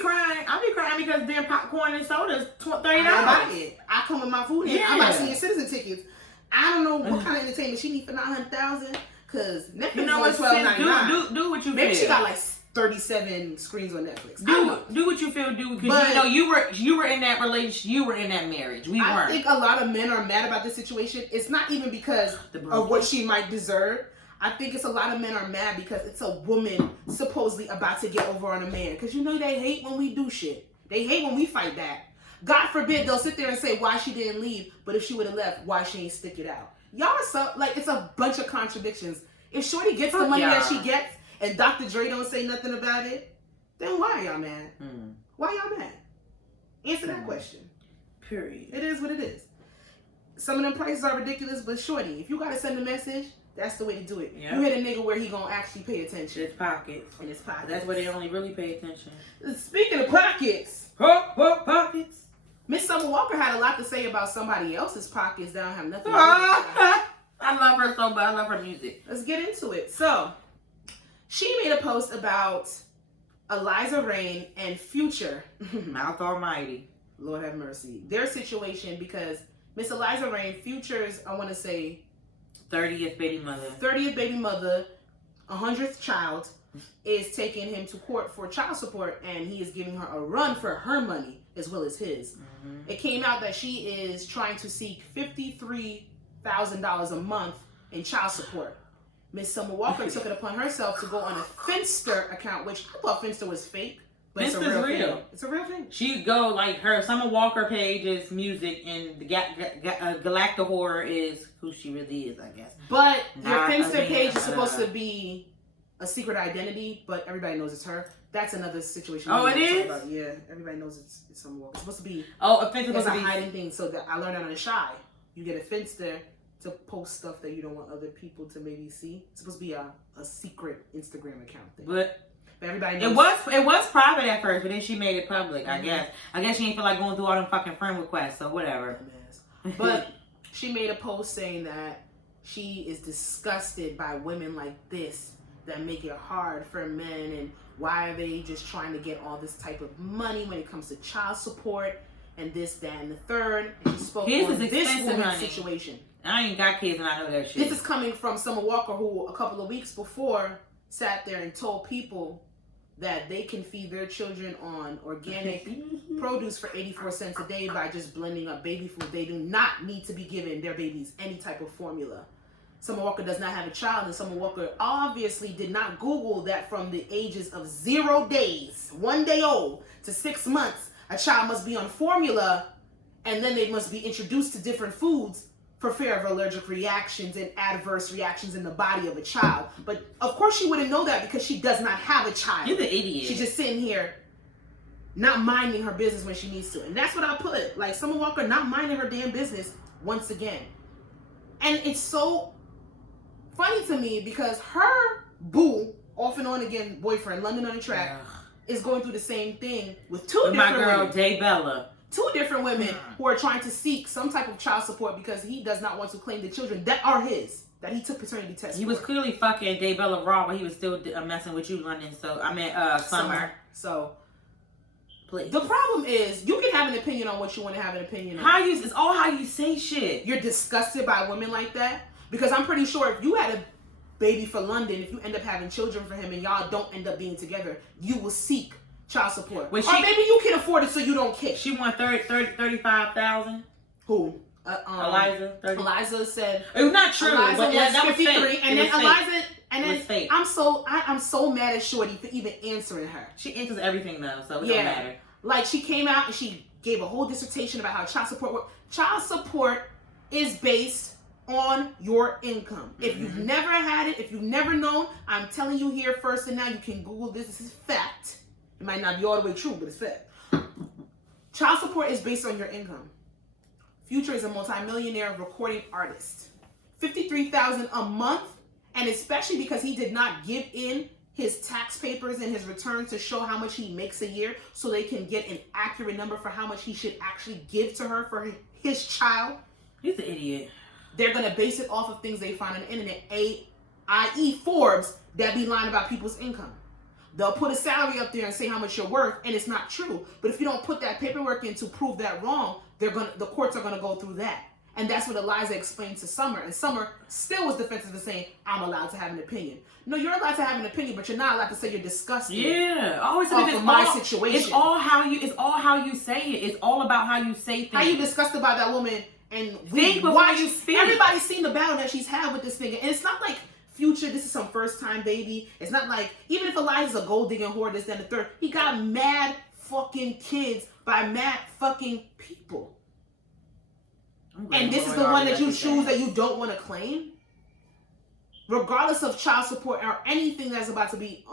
crying because damn popcorn and sodas $30. I come with my food and I'm about senior citizen tickets. I don't know what kind of entertainment she need for 900,000. Cause Netflix is only $12.99. Do what you feel. Maybe she got like 37 screens on Netflix. Do what you feel. Do because you were in that relationship. You were in that marriage. We weren't. I think a lot of men are mad about this situation. It's not even because of what she might deserve. I think it's a lot of men are mad because it's a woman supposedly about to get over on a man. Because they hate when we do shit. They hate when we fight back. God forbid they'll sit there and say why she didn't leave, but if she would have left, why she ain't stick it out. Y'all are so, like, it's a bunch of contradictions. If Shorty gets the money that she gets and Dr. Dre don't say nothing about it, then why are y'all mad? Why y'all mad? Answer that question. Period. It is what it is. Some of them prices are ridiculous, but Shorty, if you gotta send a message, that's the way to do it. Yep. You hit a nigga where he gonna actually pay attention. His pockets. In his pockets. That's where they only really pay attention. Speaking of pockets. Pockets. Miss Summer Walker had a lot to say about somebody else's pockets that don't have nothing to do with I love her so much. I love her music. Let's get into it. So, she made a post about Eliza Reign and Future. Mouth Almighty. Lord have mercy. Their situation, because Miss Eliza Reign, Future's, I want to say, 30th baby mother. 30th baby mother, 100th child, is taking him to court for child support, and he is giving her a run for her money as well as his. Mm-hmm. It came out that she is trying to seek $53,000 a month in child support. Miss Summer Walker took it upon herself to go on a Finster account, which I thought Finster was fake. But it's a real thing. It's a real thing. She go like her Summer Walker page is music, and the Galacta Horror is who she really is, I guess. But your Finster page is supposed to be a secret identity, but everybody knows it's her. That's another situation. Oh, it is? Yeah, everybody knows it's Summer Walker. It's supposed to be a Finster it's a hiding thing. So that I learned that on the Shy. You get a Finster to post stuff that you don't want other people to maybe see. It's supposed to be a secret Instagram account thing. But everybody knows. It was private at first, but then she made it public, I guess. I guess she ain't feel like going through all them fucking friend requests, so whatever. But she made a post saying that she is disgusted by women like this that make it hard for men, and why are they just trying to get all this type of money when it comes to child support and this, that, and the third. And she spoke on this woman's situation. I ain't got kids and I know that shit. This is coming from Summer Walker, who a couple of weeks before sat there and told people that they can feed their children on organic produce for 84 cents a day by just blending up baby food. They do not need to be giving their babies any type of formula. Summer Walker does not have a child, and Summer Walker obviously did not Google that from the ages of 0 days, 1 day old, to 6 months, a child must be on formula, and then they must be introduced to different foods for fear of allergic reactions and adverse reactions in the body of a child. But of course she wouldn't know that because she does not have a child. You're the idiot. She's just sitting here not minding her business when she needs to. And that's what I put. Like, Summer Walker not minding her damn business once again. And it's so funny to me because her boo, off and on again boyfriend, London on the Track, is going through the same thing with two different women. My girl, Daybella. Two different women who are trying to seek some type of child support because he does not want to claim the children that are his, that he took paternity tests He was clearly fucking Daybella raw, but he was still messing with you, London. So, I mean, Summer. So, please. The problem is, you can have an opinion on what you want to have an opinion on. It's all how you say shit. You're disgusted by women like that? Because I'm pretty sure if you had a baby for London, if you end up having children for him and y'all don't end up being together, you will seek child support. Or maybe you can afford it so you don't kick. She won 35,000. Who? Eliza. 30. Eliza said it was not true. Eliza was that 53, was fake. and then Eliza, and then fake. I'm so mad at Shorty for even answering her. She answers everything though, so it don't matter. Like, she came out and she gave a whole dissertation about how child support works. Child support is based on your income. If you've never had it, if you've never known, I'm telling you here first and now. You can Google this. This is fact. It might not be all the way true, but it's fact. Child support is based on your income. Future is a multimillionaire recording artist. $53,000 a month, and especially because he did not give in his tax papers and his returns to show how much he makes a year so they can get an accurate number for how much he should actually give to her for his child. He's an idiot. They're going to base it off of things they find on the internet, i.e. Forbes, that be lying about people's income. They'll put a salary up there and say how much you're worth, and it's not true. But if you don't put that paperwork in to prove that wrong, the courts are going to go through that. And that's what Eliza explained to Summer. And Summer still was defensive of saying, I'm allowed to have an opinion. No, you're allowed to have an opinion, but you're not allowed to say you're disgusted. Yeah. Always off my situation. It's all how you say it. It's all about how you say things. How you disgusted by that woman, and think before you speak. Everybody's seen the battle that she's had with this nigga. And it's not like Future, this is some first time baby. It's not like, even if Eliza's a gold digging whore, this, then the third, he got mad fucking kids by mad fucking people. And this is the one that you choose that you don't want to claim? Regardless of child support or anything that's about to be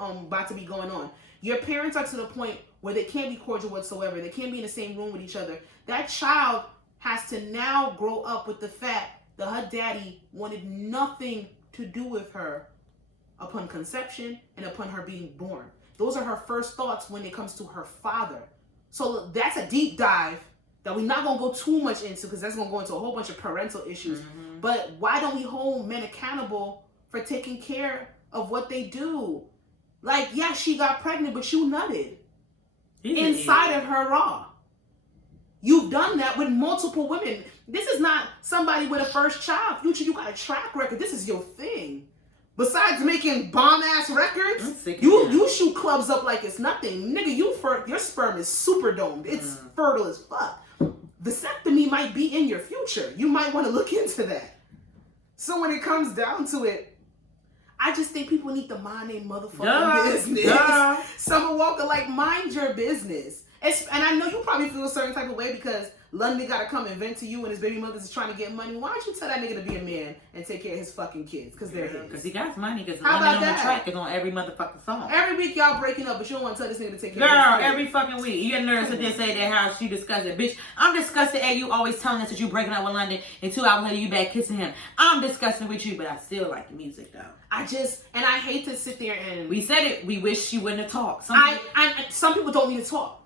going on. Your parents are to the point where they can't be cordial whatsoever. They can't be in the same room with each other. That child has to now grow up with the fact that her daddy wanted nothing to do with her upon conception and upon her being born. Those are her first thoughts when it comes to her father. So that's a deep dive that we're not going to go too much into because that's going to go into a whole bunch of parental issues. But why don't we hold men accountable for taking care of what they do? Like, yeah, she got pregnant, but you nutted inside of her raw. You've done that with multiple women. This is not somebody with a first child. Future, you got a track record. This is your thing. Besides making bomb-ass records, you shoot clubs up like it's nothing. Nigga, your sperm is super domed. It's fertile as fuck. Vasectomy might be in your future. You might want to look into that. So when it comes down to it, I just think people need to mind their motherfucking business. Summer Walker, like, mind your business. And I know you probably feel a certain type of way because London got to come and vent to you and his baby mother's trying to get money. Why don't you tell that nigga to be a man and take care of his fucking kids? Because they're his. Because he got money. Because London on the track is on every motherfucking song. Every week y'all breaking up, but you don't want to tell this nigga to take care of his kids. Every fucking week. You get nervous to say that how she disgusted. Bitch, I'm disgusted at you always telling us that you breaking up with London and 2 hours later you back kissing him. I'm disgusted with you, but I still like the music though. I hate to sit there and... We said it. We wish she wouldn't have talked. Some people don't need to talk.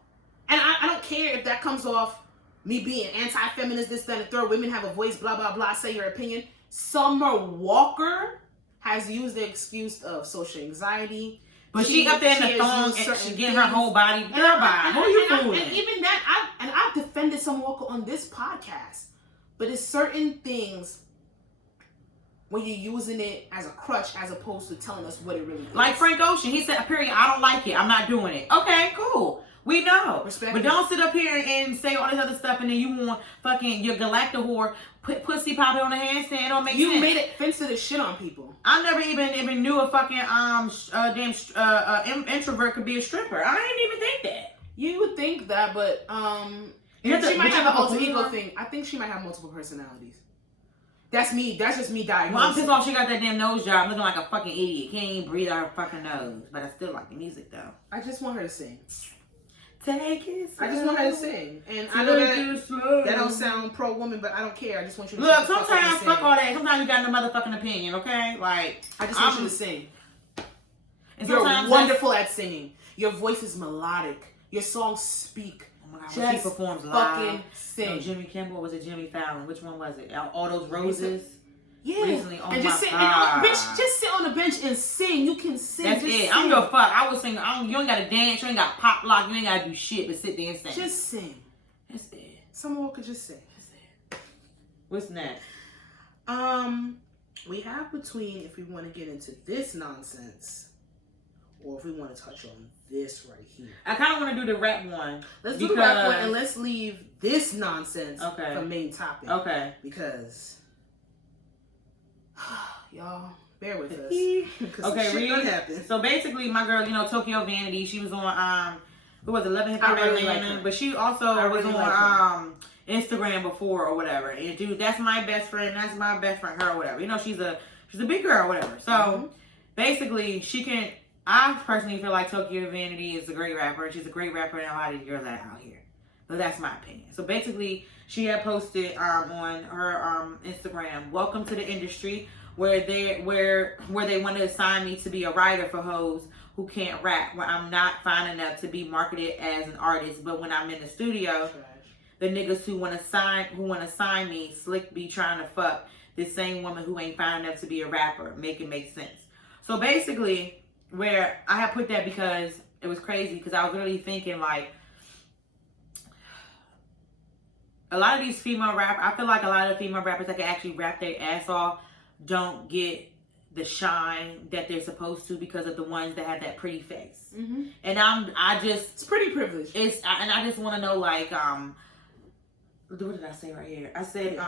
And I don't care if that comes off me being anti-feminist, this, that, and the third. Women have a voice, blah, blah, blah. Say your opinion. Summer Walker has used the excuse of social anxiety. But she up there in the thong and she getting her whole body. Girl, bye. Who are you fooling? And even that, I've defended Summer Walker on this podcast. But it's certain things when you're using it as a crutch as opposed to telling us what it really is. Like Frank Ocean. He said, period, I don't like it. I'm not doing it. Okay, cool. We know. Respect but don't sit up here and say all this other stuff and then you want fucking your galacta whore put pussy popping on a handstand. It don't make sense. You made it offensive as shit on people. I never even knew a fucking introvert could be a stripper. I didn't even think that. You would think that, but she might have an alter ego thing. I think she might have multiple personalities. That's me. That's just me diagnosing. Well, I'm pissed off she got that damn nose job looking like a fucking idiot. Can't even breathe out her fucking nose. But I still like the music though. I just want her to sing. Take it slow. I just want her to sing. And I know that don't sound pro-woman, but I don't care. I just want you to look, sometimes fuck all that. Sometimes you got no motherfucking opinion, okay? Like, I just want you to sing. You're wonderful at singing. Your voice is melodic. Your songs speak. Oh my God, when she performs live. Fucking sing. No, Jimmy Kimmel, or was it Jimmy Fallon? Which one was it? All Those Roses? Yeah. Recently, oh and just sit, bitch, just sit on the bench and sing. You can sing. That's it. Sing. I don't give a fuck. I was singing. You ain't got to dance. You ain't got to pop lock. You ain't got to do shit but sit there and sing. Just sing. That's it. Someone could just sing. That's it. What's next? We have between if we want to get into this nonsense or if we want to touch on this right here. I kind of want to do the rap one. Let's do the rap one and let's leave this nonsense for main topic. Okay. Because y'all, bear with us. Okay, read. So basically, my girl, Tokyo Vanity, she was on who was it, Love and Hip Hop Atlanta, but she also was on Instagram before or whatever. And dude, that's my best friend. That's my best friend, her or whatever. She's a big girl or whatever. So basically, I personally feel like Tokyo Vanity is a great rapper. She's a great rapper and a lot of girls that are out here. So that's my opinion. So basically, she had posted on her Instagram, "Welcome to the industry, where they want to assign me to be a writer for hoes who can't rap, where I'm not fine enough to be marketed as an artist, but when I'm in the studio, the niggas who want to sign me slick be trying to fuck this same woman who ain't fine enough to be a rapper. Make it make sense." So basically, where I have put that because it was crazy because I was really thinking like, a lot of these female rappers, I feel like a lot of female rappers that can actually rap their ass off don't get the shine that they're supposed to because of the ones that have that pretty face. Mm-hmm. And it's pretty privileged. And I just want to know like, what did I say right here? I said,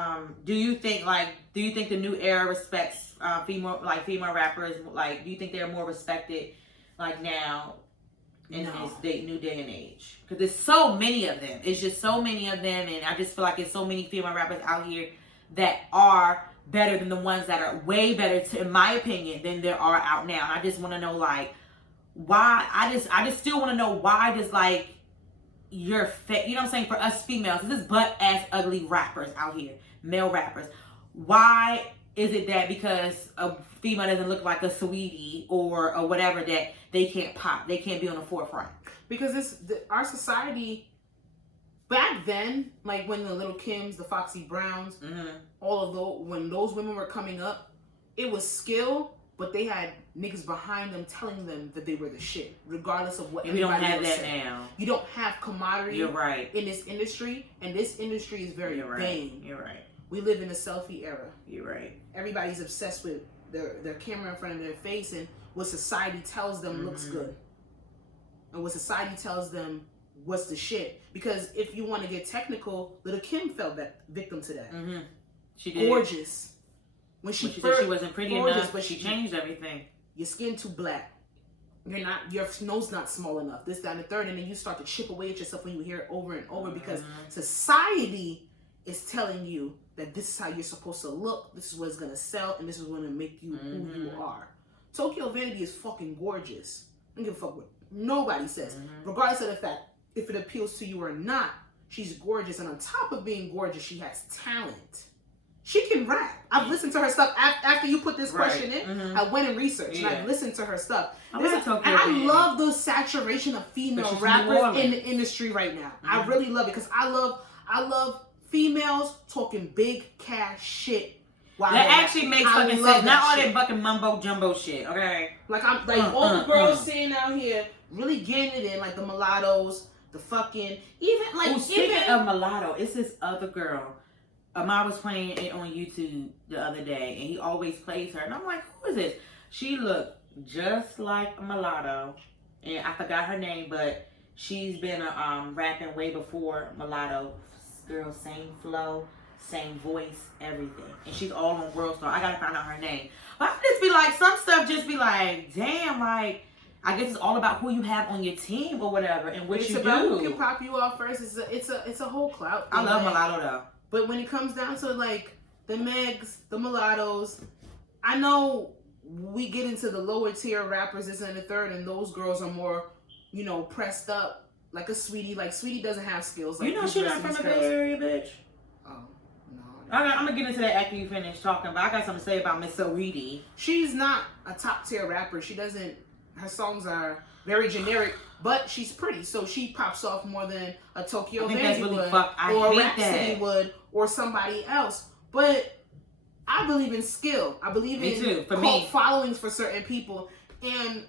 do you think the new era respects female rappers? Like, do you think they're more respected like now? In this new day and age, because there's so many of them. It's just so many of them, and I just feel like there's so many female rappers out here that are better than the ones that are way better, in my opinion, than there are out now. And I just want to know, like, why? I just still want to know why does like your you know what I'm saying, for us females, this is butt ass ugly rappers out here, male rappers. Why is it that because a female doesn't look like a sweetie or whatever that they can't pop, they can't be on the forefront? Because our society back then, like when the Little Kims, the Foxy Browns, all of those, when those women were coming up, it was skill, but they had niggas behind them telling them that they were the shit, regardless of what. And we don't have that say. now. You don't have camaraderie. You're right. In this industry, and this industry is very vain. You're right. We live in a selfie era. You're right. Everybody's obsessed with their camera in front of their face and what society tells them looks good, and what society tells them what's the shit. Because if you want to get technical, Little Kim fell victim to that. She did. Gorgeous. When she said she wasn't pretty enough, but she changed everything. Your skin too black. Your nose not small enough. This, that, and the third, and then you start to chip away at yourself when you hear it over and over because society is telling you that this is how you're supposed to look. This is what it's gonna sell, and this is what's gonna make you who you are. Tokyo Vanity is fucking gorgeous. I don't give a fuck what nobody says, regardless of the fact if it appeals to you or not. She's gorgeous, and on top of being gorgeous, she has talent. She can rap. I've listened to her stuff after you put this question in. I went and researched, and I've listened to her stuff. And I love the saturation of female rappers in the industry right now. I really love it because I love females talking big cash shit. That actually makes fucking sense. Not all that fucking mumbo jumbo shit. Okay. Like all the girls sitting out here really getting it in, like the mulattoes, the fucking speaking of mulatto, it's this other girl. Amar was playing it on YouTube the other day, and he always plays her. And I'm like, who is this? She looked just like a mulatto, and I forgot her name, but she's been rapping way before mulatto. Girl, same flow, same voice, everything. And she's all on World Star. I gotta find out her name. But I just be like, some stuff just be like, damn, like, I guess it's all about who you have on your team or whatever, and what you do. Who can pop you off first. It's a whole clout thing. I love mulatto though. But when it comes down to like the Megs, the mulattoes, I know we get into the lower tier rappers, this and the third, and those girls are more, pressed up. Like a Sweetie. Like Sweetie doesn't have skills. Like She's not from the Bay Area, bitch. Oh, no. I'm gonna get into that after you finish talking, but I got something to say about Miss Saweetie. She's not a top tier rapper. She doesn't. Her songs are very generic, but she's pretty, so she pops off more than a Tokyo Vanity would, or a Rhapsody would, or somebody else. But I believe in skill. I believe in cult followings for certain people. And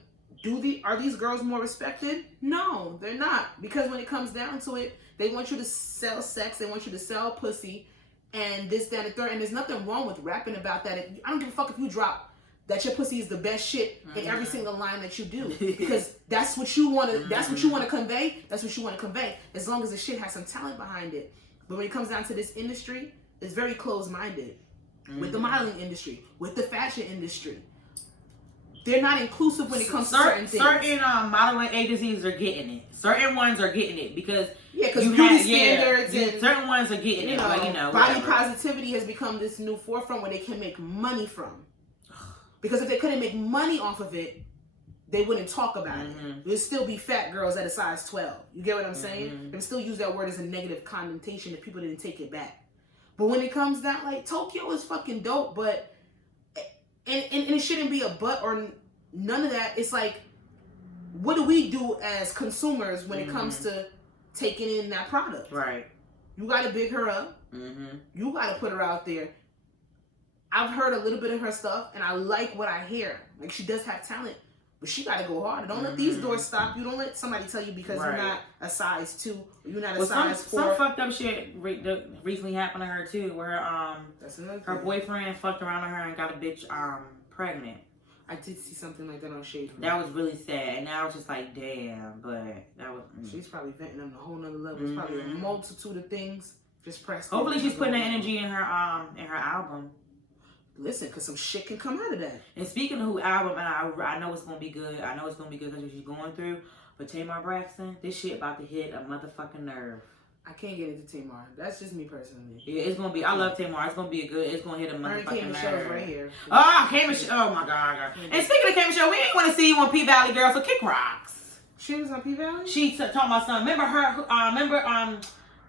are these girls more respected? No, they're not. Because when it comes down to it, they want you to sell sex, they want you to sell pussy, and this, that, and the third. And there's nothing wrong with rapping about that. I don't give a fuck if you drop that your pussy is the best shit in every single line that you do, because that's what you want to. That's what you want to convey. That's what you want to convey. As long as the shit has some talent behind it. But when it comes down to this industry, it's very closed-minded. With the modeling industry, with the fashion industry, they're not inclusive when it comes to certain things. Certain modeling agencies are getting it. Certain ones are getting it because beauty standards and certain ones are getting it. Body positivity has become this new forefront where they can make money from. Because if they couldn't make money off of it, they wouldn't talk about it. There'd still be fat girls at a size 12. You get what I'm saying? They would still use that word as a negative connotation if people didn't take it back. But when it comes down, like, Tokyo is fucking dope, but, and it shouldn't be a but or none of that. It's like, what do we do as consumers when it comes to taking in that product? Right. You got to big her up. You got to put her out there. I've heard a little bit of her stuff, and I like what I hear. Like, she does have talent, but she got to go hard. Don't let these doors stop you. Don't let somebody tell you because you're not a size 2, you're not a size 4. Some fucked up shit recently happened to her, too, where her boyfriend fucked around with her and got a bitch pregnant. I did see something like that on Shade. That was really sad, and I was just like, damn, but that was... She's probably venting on a whole nother level. It's probably a multitude of things just pressed. Hopefully she's putting that energy in her album. Listen, because some shit can come out of that. And speaking of who album, and I know it's going to be good. I know it's going to be good because what she's going through. But Tamar Braxton, this shit about to hit a motherfucking nerve. I can't get into Tamar. That's just me personally. Yeah, it's going to be. I love Tamar. It's going to be it's going to hit a motherfucking nerve. Right here. Oh, Keema. Oh, my God. And speaking of Keema, we ain't want to see you on P-Valley, girl, so kick rocks. She was on P-Valley? She talking about something. Remember her,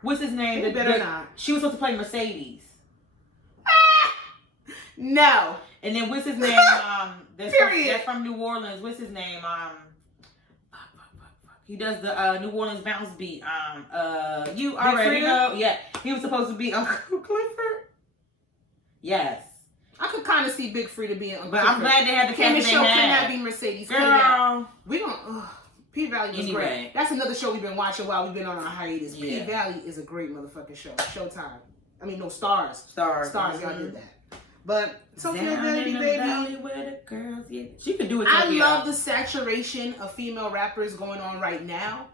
what's his name? Not. She was supposed to play Mercedes. No. And then what's his name? That's from New Orleans. What's his name? He does the New Orleans bounce beat. You already know. Yeah. He was supposed to be Uncle Clifford. Yes. I could kind of see Big Frida being. But I'm glad they had the Kim and cast show they could had. not be Mercedes. Girl, We don't. P Valley was great. That's another show we've been watching while we've been on our hiatus. P Valley is a great motherfucking show. Showtime. I mean, no, Stars. Stars, y'all did that. But Tokyo Baby, baby. Where the girls, she could do it. I love the saturation of female rappers going on right now.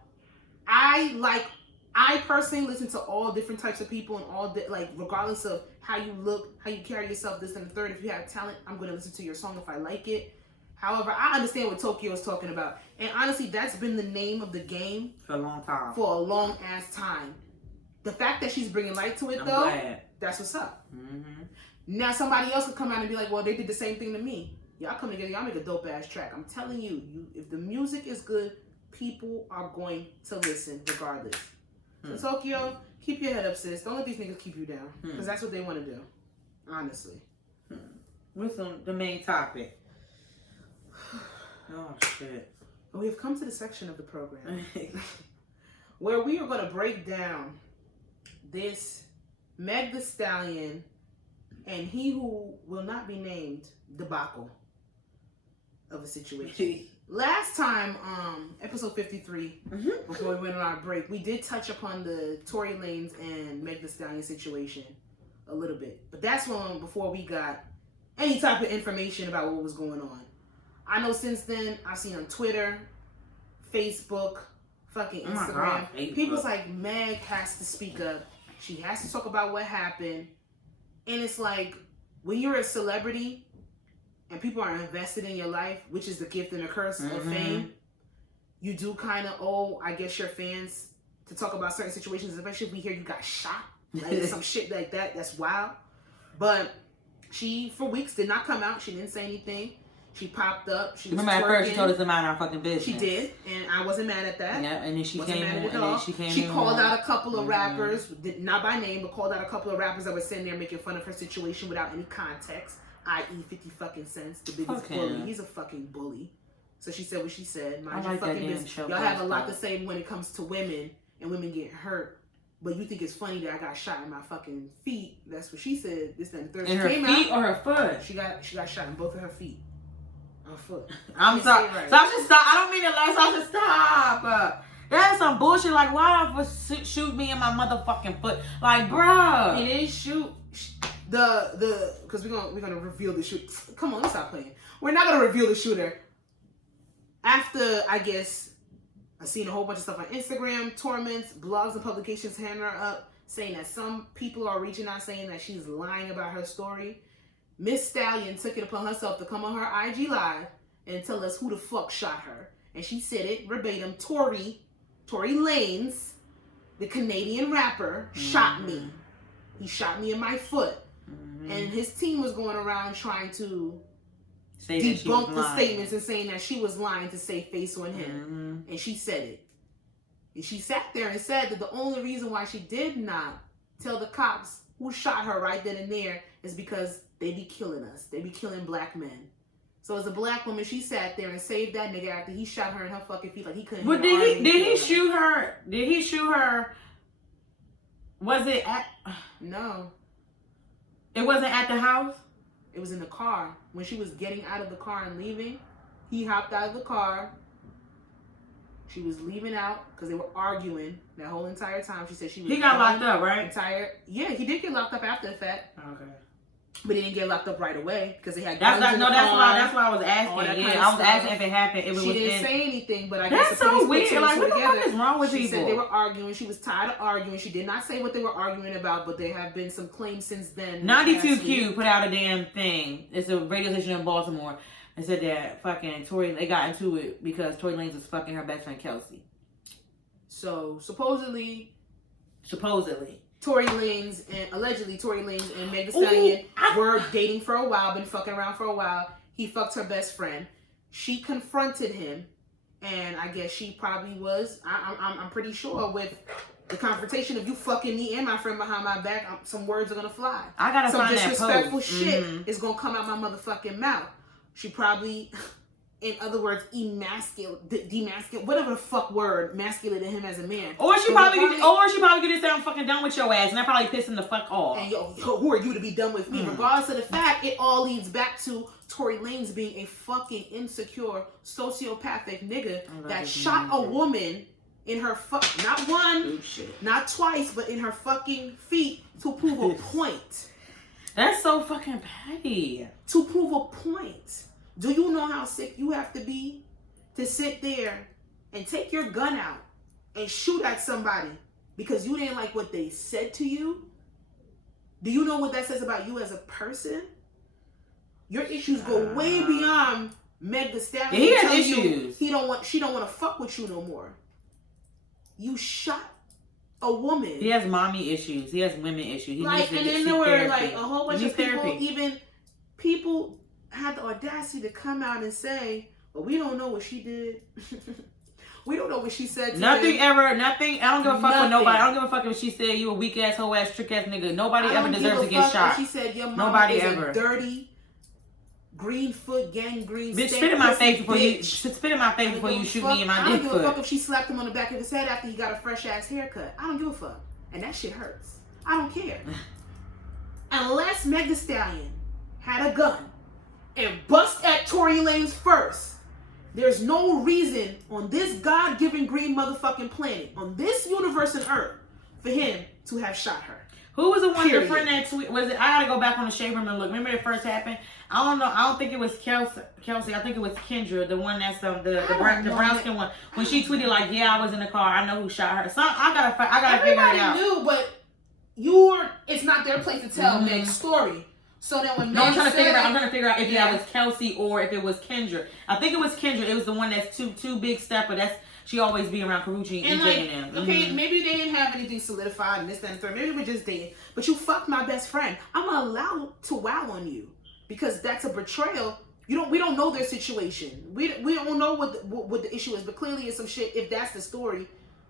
I personally listen to all different types of people and all like regardless of how you look, how you carry yourself, this and the third. If you have talent, I'm going to listen to your song if I like it. However, I understand what Tokyo is talking about. And honestly, that's been the name of the game for a long time. For a long ass time. The fact that she's bringing light to it, that's what's up. Mm-hmm. Now somebody else could come out and be like, well, they did the same thing to me. Y'all come together, y'all make a dope ass track. I'm telling you, if the music is good, people are going to listen regardless. So Tokyo, keep your head up, sis. Don't let these niggas keep you down. Because that's what they want to do. Honestly. What's the main topic? Oh, shit. We have come to the section of the program where we are going to break down this Meg Thee Stallion and he who will not be named debacle of a situation. Last time, episode 53, before we went on our break, we did touch upon the Tory Lanez and Meg Thee Stallion situation a little bit. But that's before we got any type of information about what was going on. I know since then, I've seen on Twitter, Facebook, fucking Instagram, people's like, Meg has to speak up. She has to talk about what happened. And it's like, when you're a celebrity and people are invested in your life, which is the gift and the curse of fame, you do kind of owe, I guess, your fans to talk about certain situations, especially if we hear you got shot. Like some shit like that, that's wild. But she, for weeks, did not come out. She didn't say anything. She popped up. She was Remember at first she told us to mind our fucking business. She did, and I wasn't mad at that. Yeah, and then she came in. She called out a couple of rappers, not by name, but called out a couple of rappers that were sitting there making fun of her situation without any context, i.e. 50 fucking cents, the biggest bully. He's a fucking bully. So she said what she said. Mind your fucking business. Y'all have a lot to say when it comes to women and women getting hurt. But you think it's funny that I got shot in my fucking feet. That's what she said. This and the third. In her feet or her foot? She got shot in both of her feet. Her foot. I'm sorry. Right. Sasha, stop. I don't mean to laugh. Sasha, stop. That is some bullshit. Like, why for shoot me in my motherfucking foot? Like, bro. It is shoot. Because we're gonna reveal the shoot. Come on, let's stop playing. We're not gonna reveal the shooter. After, I guess, I've seen a whole bunch of stuff on Instagram, torments, blogs and publications hand her up, saying that some people are reaching out saying that she's lying about her story. Miss Stallion took it upon herself to come on her IG Live and tell us who the fuck shot her. And she said it verbatim, Tory Lanez, the Canadian rapper, shot me. He shot me in my foot. And his team was going around trying to debunk the statements and saying that she was lying to save face on him. And she said it. And she sat there and said that the only reason why she did not tell the cops who shot her right then and there is because they be killing us. They be killing black men. So as a black woman, she sat there and saved that nigga after he shot her in her fucking feet like he couldn't. But did he shoot her? Did he shoot her? Was it at? No. It wasn't at the house? It was in the car. When she was getting out of the car and leaving, he hopped out of the car. She was leaving out because they were arguing that whole entire time. She said she was. He got locked up, right? Yeah, he did get locked up after the fact. Okay. But he didn't get locked up right away because they had. That's why I was asking. Yeah, I was asking if it happened. She didn't say anything, but I guess that's so weird. Like, what the fuck is wrong with people? She said they were arguing. She was tired of arguing. She did not say what they were arguing about, but there have been some claims since then. 92Q put out a damn thing. It's a radio station in Baltimore. And said that fucking they got into it because Tory Lanez was fucking her best friend Kelsey. So supposedly, Tory Lanez and Meg Thee Stallion were dating for a while, been fucking around for a while. He fucked her best friend. She confronted him, and I guess she probably was. I'm pretty sure with the confrontation of you fucking me and my friend behind my back, some words are gonna fly. I gotta find that post. Some disrespectful shit is gonna come out my motherfucking mouth. She probably in other words, demasculate, whatever the fuck word, masculated him as a man. Or she probably could just say, I'm fucking done with your ass, and that probably pissed him the fuck off. And yo, who are you to be done with me? Regardless of the fact, it all leads back to Tory Lanez being a fucking insecure, sociopathic nigga that shot a woman in her not one, not twice, but in her fucking feet to prove a point. That's so fucking petty. To prove a point. Do you know how sick you have to be to sit there and take your gun out and shoot at somebody because you didn't like what they said to you? Do you know what that says about you as a person? Your issues go way beyond Meg Thee Stallion. Yeah, he has issues. She don't want to fuck with you no more. You shot a woman. He has mommy issues. He has women issues. He needs to and then there were therapy. like a whole bunch of people, people had the audacity to come out and say, well, we don't know what she did. We don't know what she said to Nothing him. ever, nothing. I don't give a fuck with nobody. I don't give a fuck if she said you a weak ass, hoe ass, trick ass nigga. Nobody ever deserves to get shot. She said your mom is a dirty, Greenfoot gangrene. Bitch, spit in my face before you shoot me in my dick foot. I don't give a fuck if she slapped him on the back of his head after he got a fresh ass haircut. I don't give a fuck. And that shit hurts. I don't care. Unless Meg Thee Stallion had a gun and bust at Tory Lanez first, there's no reason on this God-given green motherfucking planet, on this universe and earth, for him to have shot her. Who was the one that friend that tweet? Was it? I gotta go back on the shade room and look. Remember it first happened? I don't know. I don't think it was Kelsey. I think it was Kendra, the one that's the brown skin one. When she tweeted like, "Yeah, I was in the car. I know who shot her." I gotta figure it out. Everybody knew, but it's not their place to tell Meg's story. So then when I'm trying to figure out if that was Kelsey or if it was Kendra. I think it was Kendra. It was the one that's too big stepper. She always be around Karuchi and EJ and them. Okay, maybe they didn't have anything solidified and this, that, and third. Maybe we're just dating. But you fucked my best friend. I'm allowed to wow on you because that's a betrayal. We don't know their situation. We don't know what the issue is. But clearly it's some shit. If that's the story,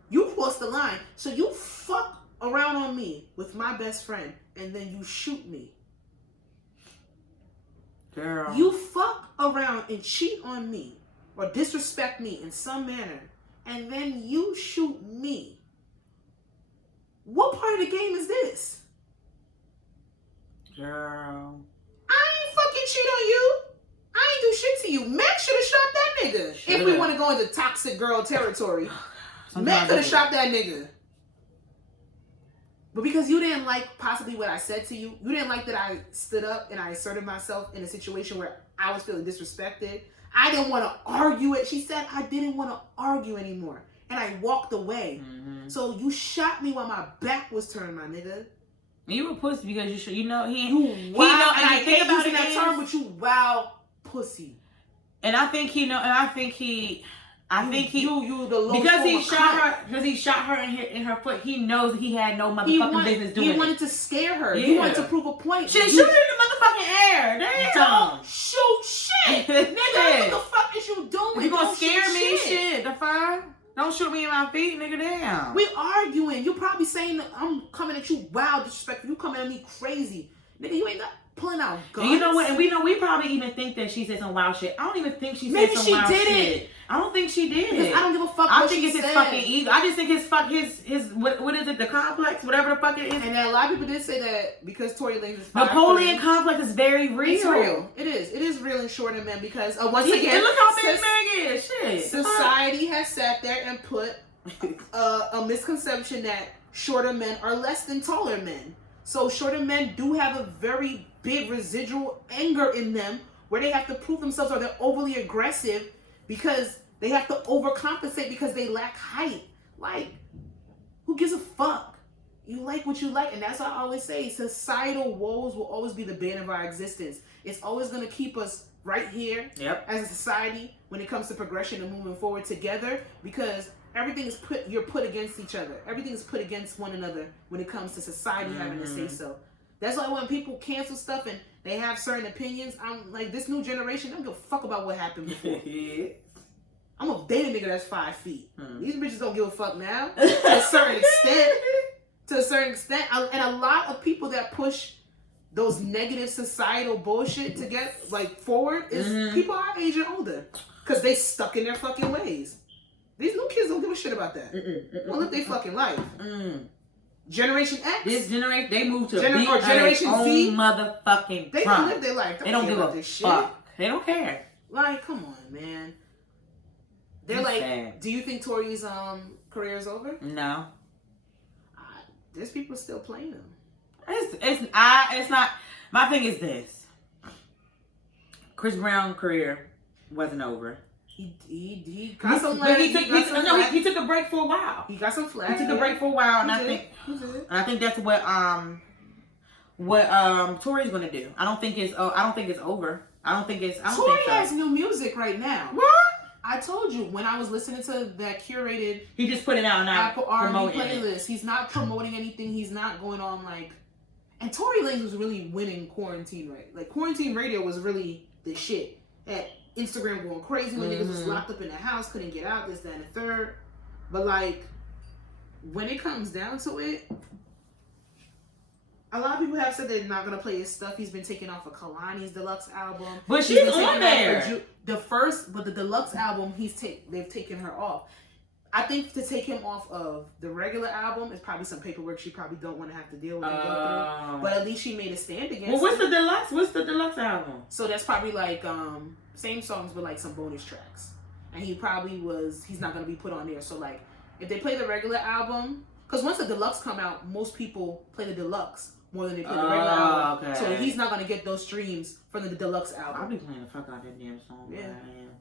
you crossed the line. So you fuck around on me with my best friend and then you shoot me. Girl. You fuck around and cheat on me or disrespect me in some manner, and then you shoot me. What part of the game is this? Girl. I ain't fucking cheat on you. I ain't do shit to you. Meg should have shot that nigga. If we want to go into toxic girl territory. Meg could have shot that nigga. But because you didn't like possibly what I said to you, you didn't like that I stood up and I asserted myself in a situation where I was feeling disrespected. I didn't want to argue it. She said I didn't want to argue anymore. And I walked away. Mm-hmm. So you shot me while my back was turned, my nigga. You were pussy because he and I hate using that term, but you wow pussy. And I think he because he shot her in her foot. He knows he had no motherfucking business doing it. He wanted to scare her. Yeah. He wanted to prove a point. Shit, shoot her in the motherfucking air. Damn. Don't shoot shit. Nigga, what the fuck is you doing? You gonna scare me? Shit, the fuck? Don't shoot me in my feet, nigga. Damn. We arguing. You probably saying I'm coming at you wild, disrespectful. You coming at me crazy, nigga. You ain't got pulling out guns. And you know what? And we probably even think that she said some wild shit. I don't even think she said some wild shit. Maybe she did it. I don't think she did. Because I don't give a fuck. I think it's his fucking ego. I just think his what is it? The complex, whatever the fuck it is. And a lot of people did say that because Tory Lanez is Napoleon complex is very real. It's real. It is. It is real in shorter men because once again, and look how big Meg is. Shit. Society has sat there and put a misconception that shorter men are less than taller men. So shorter men do have a very big residual anger in them where they have to prove themselves or they're overly aggressive because they have to overcompensate because they lack height. Like, who gives a fuck? You like what you like. And that's what I always say. Societal woes will always be the bane of our existence. It's always going to keep us right here as a society when it comes to progression and moving forward together because everything is you're put against each other. Everything is put against one another when it comes to society having to say so. That's why when people cancel stuff and they have certain opinions, I'm like, this new generation, I don't give a fuck about what happened before. I'm gonna date a nigga that's 5 feet. These bitches don't give a fuck now. To a certain extent. And a lot of people that push those negative societal bullshit to get like forward is people our age and older. Because they stuck in their fucking ways. These new kids don't give a shit about that. Well, live their fucking life. Generation X. This generation, they moved to Generation Z. Motherfucking They don't live their life. They don't give a this shit. fuck. They don't care. Like, come on, man. They're like, sad. Do you think Tori's career is over? No. There's people still playing them. It's not. My thing is this. Chris Brown's career wasn't over. He got some flack. He took a break for a while. He got some flack. He took a break for a while, and I think that's what Tori's gonna do. I don't think it's over. I don't think Tori has new music right now. What? I told you when I was listening to that curated. He just put it out on Apple R&B playlist. He's not promoting anything. He's not going on like. And Tory Lanez was really winning quarantine, right? Like quarantine radio was really the shit. At Instagram going crazy when niggas was locked up in the house, couldn't get out, this, that, and the third. But like, when it comes down to it, a lot of people have said they're not gonna play his stuff. He's been taken off of Kalani's deluxe album. But she's on there. The deluxe album, they've taken her off. I think to take him off of the regular album is probably some paperwork she probably don't want to have to deal with and go through. But at least she made a stand against. Well, what's the deluxe? What's the deluxe album? So that's probably like same songs but like some bonus tracks. And he's not gonna be put on there. So like if they play the regular album, because once the deluxe come out, most people play the deluxe more than they play the regular album. Okay. So he's not gonna get those streams from the deluxe album. I'll be playing the fuck out of that damn song. Yeah.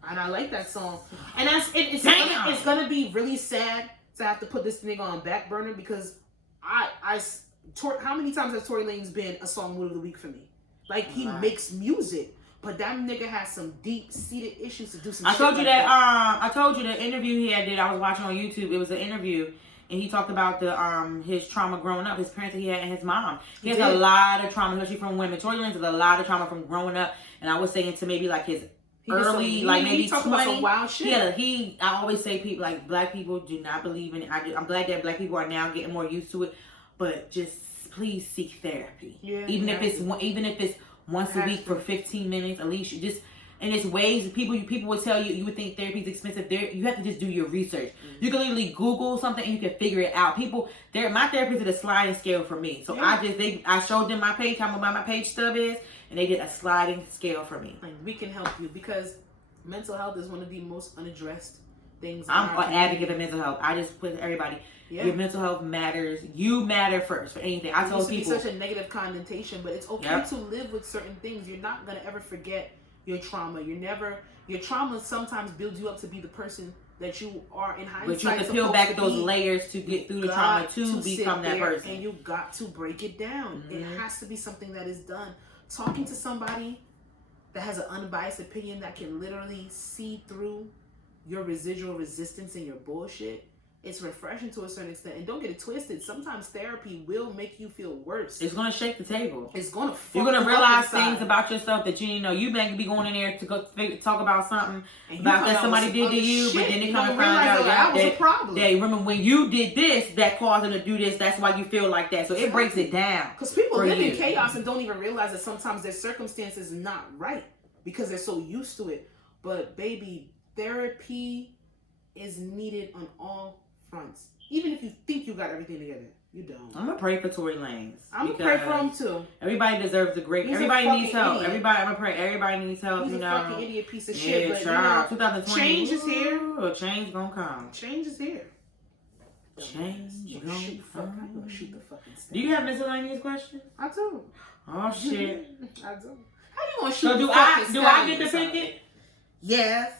And I like that song. And it's gonna be really sad to have to put this nigga on back burner because how many times has Tory Lanez been a song mood of the week for me? Like he makes music, but that nigga has some deep seated issues to do some. I told you the interview he did. I was watching on YouTube. It was an interview. And he talked about his trauma growing up, his parents that he had, and his mom. He has a lot of trauma, especially from women. Tory Lanez has a lot of trauma from growing up, and I was saying to maybe like his early, like maybe 20. About some wild shit. Yeah, I always say people like black people do not believe in it. I'm glad that black people are now getting more used to it, but just please seek therapy. Yeah, even if it's once a week for 15 minutes, at least you just. And it's ways people would tell you would think therapy is expensive. You have to just do your research. You can literally Google something and you can figure it out. My therapist did a sliding scale for me. So I showed them my page, how my page stub is, and they did a sliding scale for me. Like we can help you because mental health is one of the most unaddressed things. I'm an advocate of mental health. I just put everybody. Yeah. Your mental health matters. You matter first for anything. I told people. It's such a negative connotation, but it's okay to live with certain things. You're not gonna ever forget your trauma. Your trauma sometimes builds you up to be the person that you are in hindsight. But you have to peel back those layers to get through the trauma to become that person. And you got to break it down. It has to be something that is done. Talking to somebody that has an unbiased opinion that can literally see through your residual resistance and your bullshit. It's refreshing to a certain extent. And don't get it twisted. Sometimes therapy will make you feel worse. It's going to shake the table. It's going to You're going to realize things about yourself that you didn't know. You may be going in there to go talk about something about that somebody did to you, but then they come and find out that was a problem. Yeah, remember when you did this, that caused them to do this. That's why you feel like that. So it breaks it down. Because people live in chaos and don't even realize that sometimes their circumstances not right because they're so used to it. But baby, therapy is needed on all fronts. Even if you think you got everything together, you don't. I'm gonna pray for Tory Lanez. I'm gonna pray for him too. Everybody deserves a great. Everybody needs help. I'm gonna pray. Everybody needs help. He's a fucking idiot piece of shit. But 2020. Change is here. Ooh, change gonna come. Change is here. Change gonna come. I'm gonna shoot the fucking stand. Do you have miscellaneous questions? I do. Oh shit. I do. How you gonna shoot? So do I get to pick it? Yes.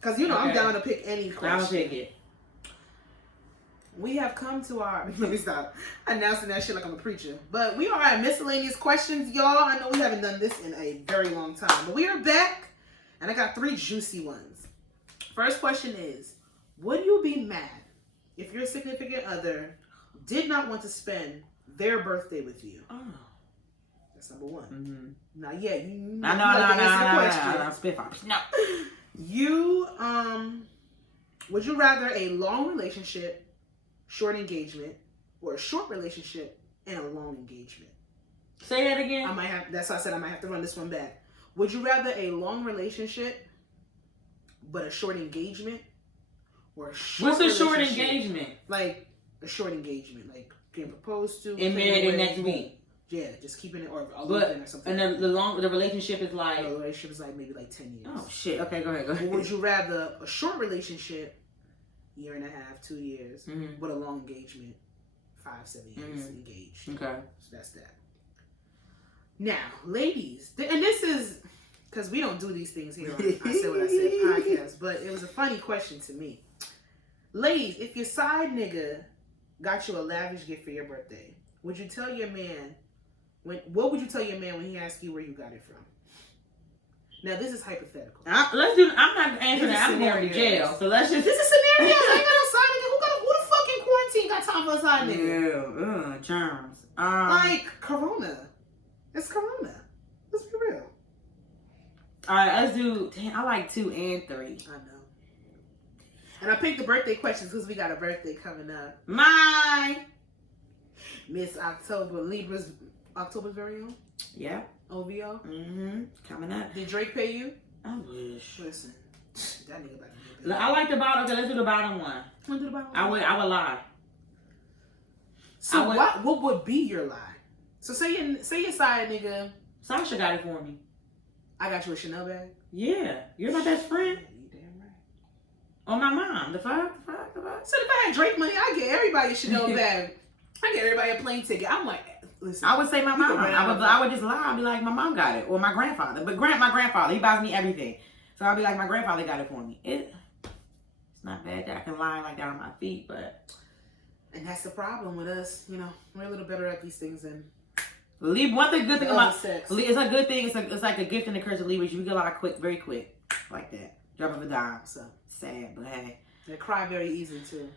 Cause I'm down to pick any question. I'll pick it. We have come to our, let me stop announcing that shit like I'm a preacher. But we are at miscellaneous questions, y'all. I know we haven't done this in a very long time. But we are back, and I got 3 juicy ones. First question is, would you be mad if your significant other did not want to spend their birthday with you? Oh. That's number 1. Mm-hmm. Now, yeah, you No. You, would you rather a long relationship, short engagement, or a short relationship and a long engagement? Say that again. That's why I said I might have to run this one back. Would you rather a long relationship but a short engagement or a short What's a short relationship? engagement? Like a short engagement, like getting proposed to And married the next week. Yeah, just keeping it or a But or something. and the relationship is like the relationship is like maybe like 10 years. Oh shit. Okay, go ahead. Or would you rather a short relationship, 1.5 years, 2 years, Mm-hmm. but a long engagement, 5-7 years engaged? Okay. So that's that. Now, ladies, and this is because we don't do these things here on I Said What I Said podcast, but it was a funny question to me. Ladies, if your side nigga got you a lavish gift for your birthday, would you tell your man what would you tell your man when he asks you where you got it from? Now this is hypothetical. I'm not answering that. I'm going to jail. So let's just. This is scenario. I ain't got no side nigga. Who the fuck in quarantine got time for a side nigga? Yeah, germs. Like Corona. It's Corona. Let's be real. All right, let's do. Damn, I like 2 and 3. I know. And I picked the birthday questions because we got a birthday coming up. Mine. Miss October, October's very own. Yeah. OVO. Mm-hmm. Coming up. Did Drake pay you? I wish. Listen, that nigga about to be I like the bottom. Okay, let's do the bottom one. Want to do the bottom? I would lie. So what would be your lie? So say your side nigga. Sasha got it for me. I got you a Chanel bag. Yeah, you're my best friend. You damn right. Oh, my mom. The fuck. So if I had Drake money, I get everybody a Chanel bag. I get everybody a plane ticket. I'm like, listen. I would say my mom. I would just lie. I'd be like, my mom got it, or my grandfather. But my grandfather, he buys me everything. So I'd be like, my grandfather got it for me. It's not bad that I can lie like that on my feet, but. And that's the problem with us. You know, we're a little better at these things than. One thing, good thing about sex. It's a good thing. It's like a gift and a curse of Libras. You get a lot quick, very quick, like that. Drop of a dime. So sad, but hey. They cry very easy too.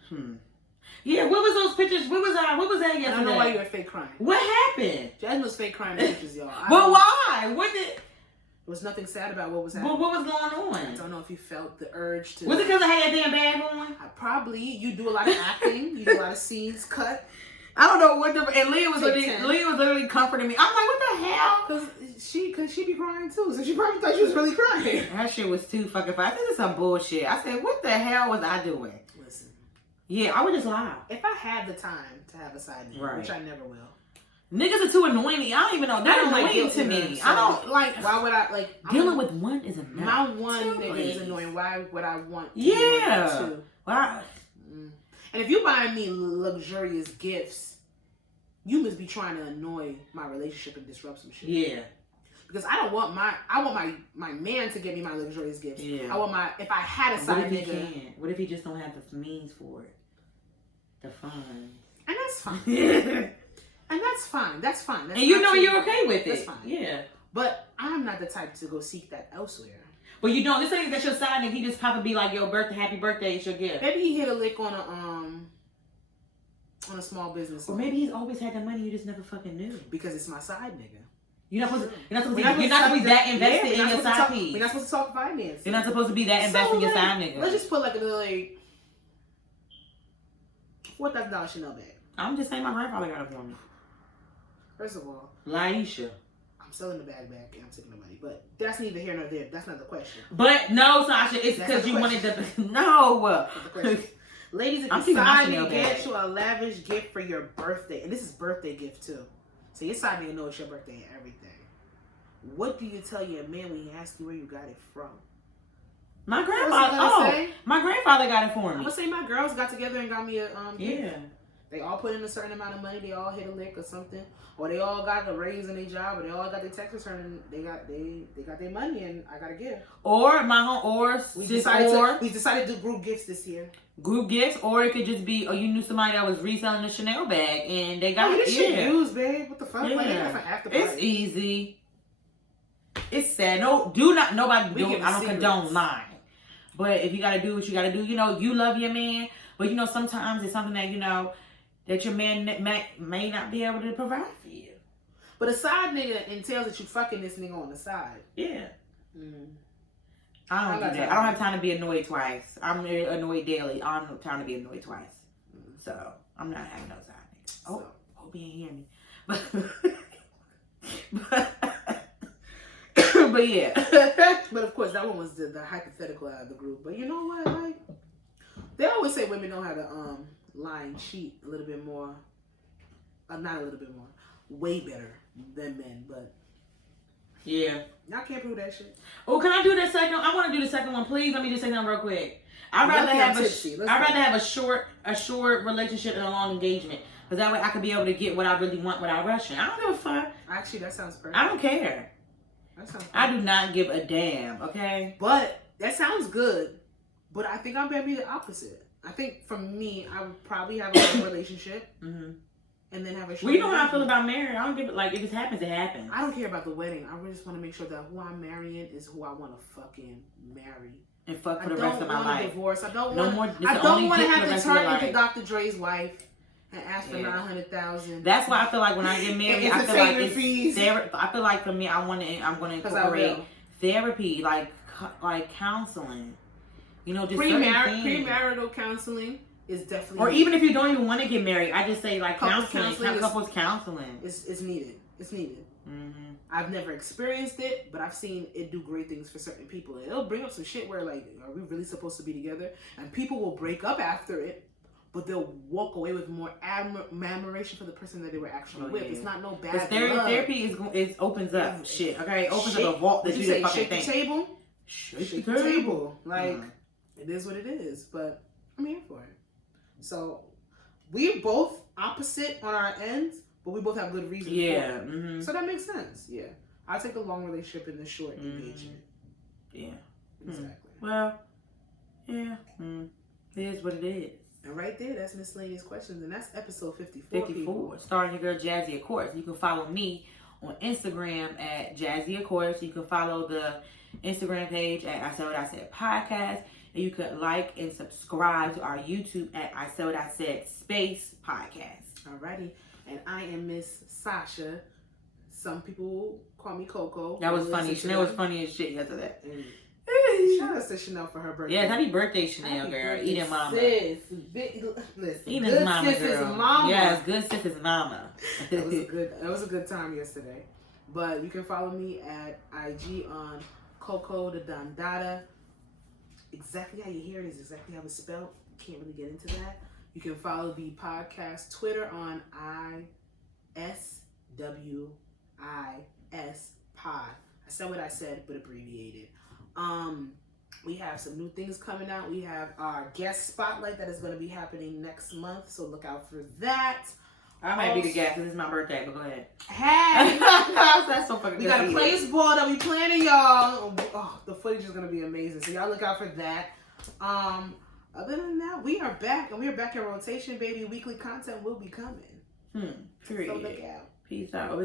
Yeah, what was those pictures? What was that yesterday? I don't know why you were fake crying. What happened? Jasmine was fake crying in pictures, y'all. But why? What did? There was nothing sad about what was happening. What was going on? I don't know if you felt the urge to. Was it because I had that damn bag on? Probably. You do a lot of acting. You do a lot of scenes cut. I don't know what and Leah was literally comforting me. I'm like, what the hell? Cause she be crying too, so she probably thought she was really crying. That shit was too fucking fun. This is some bullshit. I said, what the hell was I doing? Listen. Yeah, I would just lie. If I had the time to have a side nigga, which I never will. Niggas are too annoying. I don't even know. They're annoying to me. I don't like. Why would I like dealing with one is enough. My one nigga is annoying. Why would I want? Yeah. Why? And if you buy me luxurious gifts, you must be trying to annoy my relationship and disrupt some shit. Yeah. Because I want my man to get me my luxurious gifts. Yeah. I want if I had a side nigga. What if he just don't have the means for it? The funds. And that's fine. And that's fine. That's fine. That's and you know you're okay with it. That's fine. Yeah. But I'm not the type to go seek that elsewhere. But you know, this ain't that your side nigga. He just pop and be like, "Yo, birthday, happy birthday, it's your gift." Maybe he hit a lick on a small business. Or maybe he's always had the money. You just never fucking knew. Because it's my side nigga. You're not supposed to be that invested in your side piece. We're not supposed to talk finance. You're not supposed to be that invested in your side nigga. Let's just put like a little $4,000 Chanel bag. I'm just saying my grandfather got it for me. First of all, Laisha. I'm selling the bag back and I'm taking the money. But that's neither here nor there. That's not the question. But no, Sasha, it's because you wanted the no. Ladies, if your side nigga gets you a lavish gift for your birthday, and this is birthday gift too. So your side nigga knows it's your birthday and everything. What do you tell your man when he asks you where you got it from? My grandfather. My grandfather got it for me. I'm gonna say my girls got together and got me a gift. Yeah. They all put in a certain amount of money. They all hit a lick or something, or they all got a raise in their job, or they all got their tax return and they got their money, and I got a gift. Or we decided to do group gifts this year. Group gifts, or it could just be, you knew somebody that was reselling a Chanel bag and they got this shit used, babe. What the fuck? Yeah. Like, they got for after it's party. easy. It's sad. Nobody do. I don't condone lying. But if you gotta do what you gotta do, you love your man, but sometimes it's something that that your man may not be able to provide for you. But a side nigga entails that you fucking this nigga on the side. Yeah. I don't do that. I don't have time to be annoyed twice. I'm annoyed daily. I don't have time to be annoyed twice. So I'm not having no side niggas. Oh, hope he ain't hear me. but yeah. But of course, that one was the hypothetical out of the group. But you know what? Like, they always say women know how to lie and cheat a little bit more. Not a little bit more. Way better than men, but yeah. Y'all can't prove that shit. Oh, can I do the second? I want to do the second one, please. Let me just say something real quick. I'd rather have a short relationship and a long engagement, because that way I could be able to get what I really want without rushing. I don't give a fuck. Actually, that sounds perfect. I don't care. That sounds perfect. I do not give a damn. Okay. But that sounds good. But I think I'm gonna be the opposite. I think for me, I would probably have a long relationship. Mm-hmm. And then have a short. Well, you know how I feel about marriage. I don't give it, like, if it happens, it happens. I don't care about the wedding. I really just want to make sure that who I'm marrying is who I want to fucking marry. And fuck for the rest of my life. Divorce. I don't no want. More, I don't want to have to turn into Dr. Dre's wife and ask for $900,000. That's why I feel like when I get married, I feel like it's I feel like for me, I'm going to incorporate therapy, like counseling. You know, just premarital counseling is definitely. Or even if you don't even want to get married, I just say like couples counseling. It's needed. It's needed. Mm-hmm. I've never experienced it, but I've seen it do great things for certain people. It'll bring up some shit where, like, are we really supposed to be together? And people will break up after it, but they'll walk away with more admiration for the person that they were actually with. Yeah. It's not no bad therapy opens up shit, okay? It opens up a vault that you didn't fucking think. Shake the table. Like, it is what it is, but I'm here for it. So, we're both opposite on our ends, but we both have good reasons for it. Mm-hmm. So that makes sense. Yeah. I'll take the long relationship and the short engagement. Yeah. Exactly. Well, yeah. It is what it is. And right there, that's miscellaneous questions. And that's episode 54. 54. Starring your girl, Jazzy, of course. You can follow me on Instagram at Jazzy, of course. You can follow the Instagram page at I Said What I Said Podcast. And you could like and subscribe to our YouTube at I Said What I Said Space Podcast. Alrighty. And I am Miss Sasha. Some people call me Coco. That was funny. Chanel was funny as shit yesterday. Shout out to Chanel for her birthday. Yeah, happy birthday, Chanel, girl. Eating mama. Sis. Listen, Eating mama, girl. Mama. Yes, good sis is mama. That was a good time yesterday. But you can follow me at IG on Coco the Dandada. Exactly how you hear it is exactly how it's spelled. Can't really get into that. You can follow the podcast Twitter on ISWIS pod. I said what I said, but abbreviated. We have some new things coming out. We have our guest spotlight that is going to be happening next month, so look out for that. I might be the guest because it's my birthday, but go ahead. Hey! That's so fucking good. We got a place ball that we planning, y'all. Oh, the footage is going to be amazing, so y'all look out for that. Other than that, we are back, and we are back in rotation, baby. Weekly content will be coming. Period. So look out. Peace out.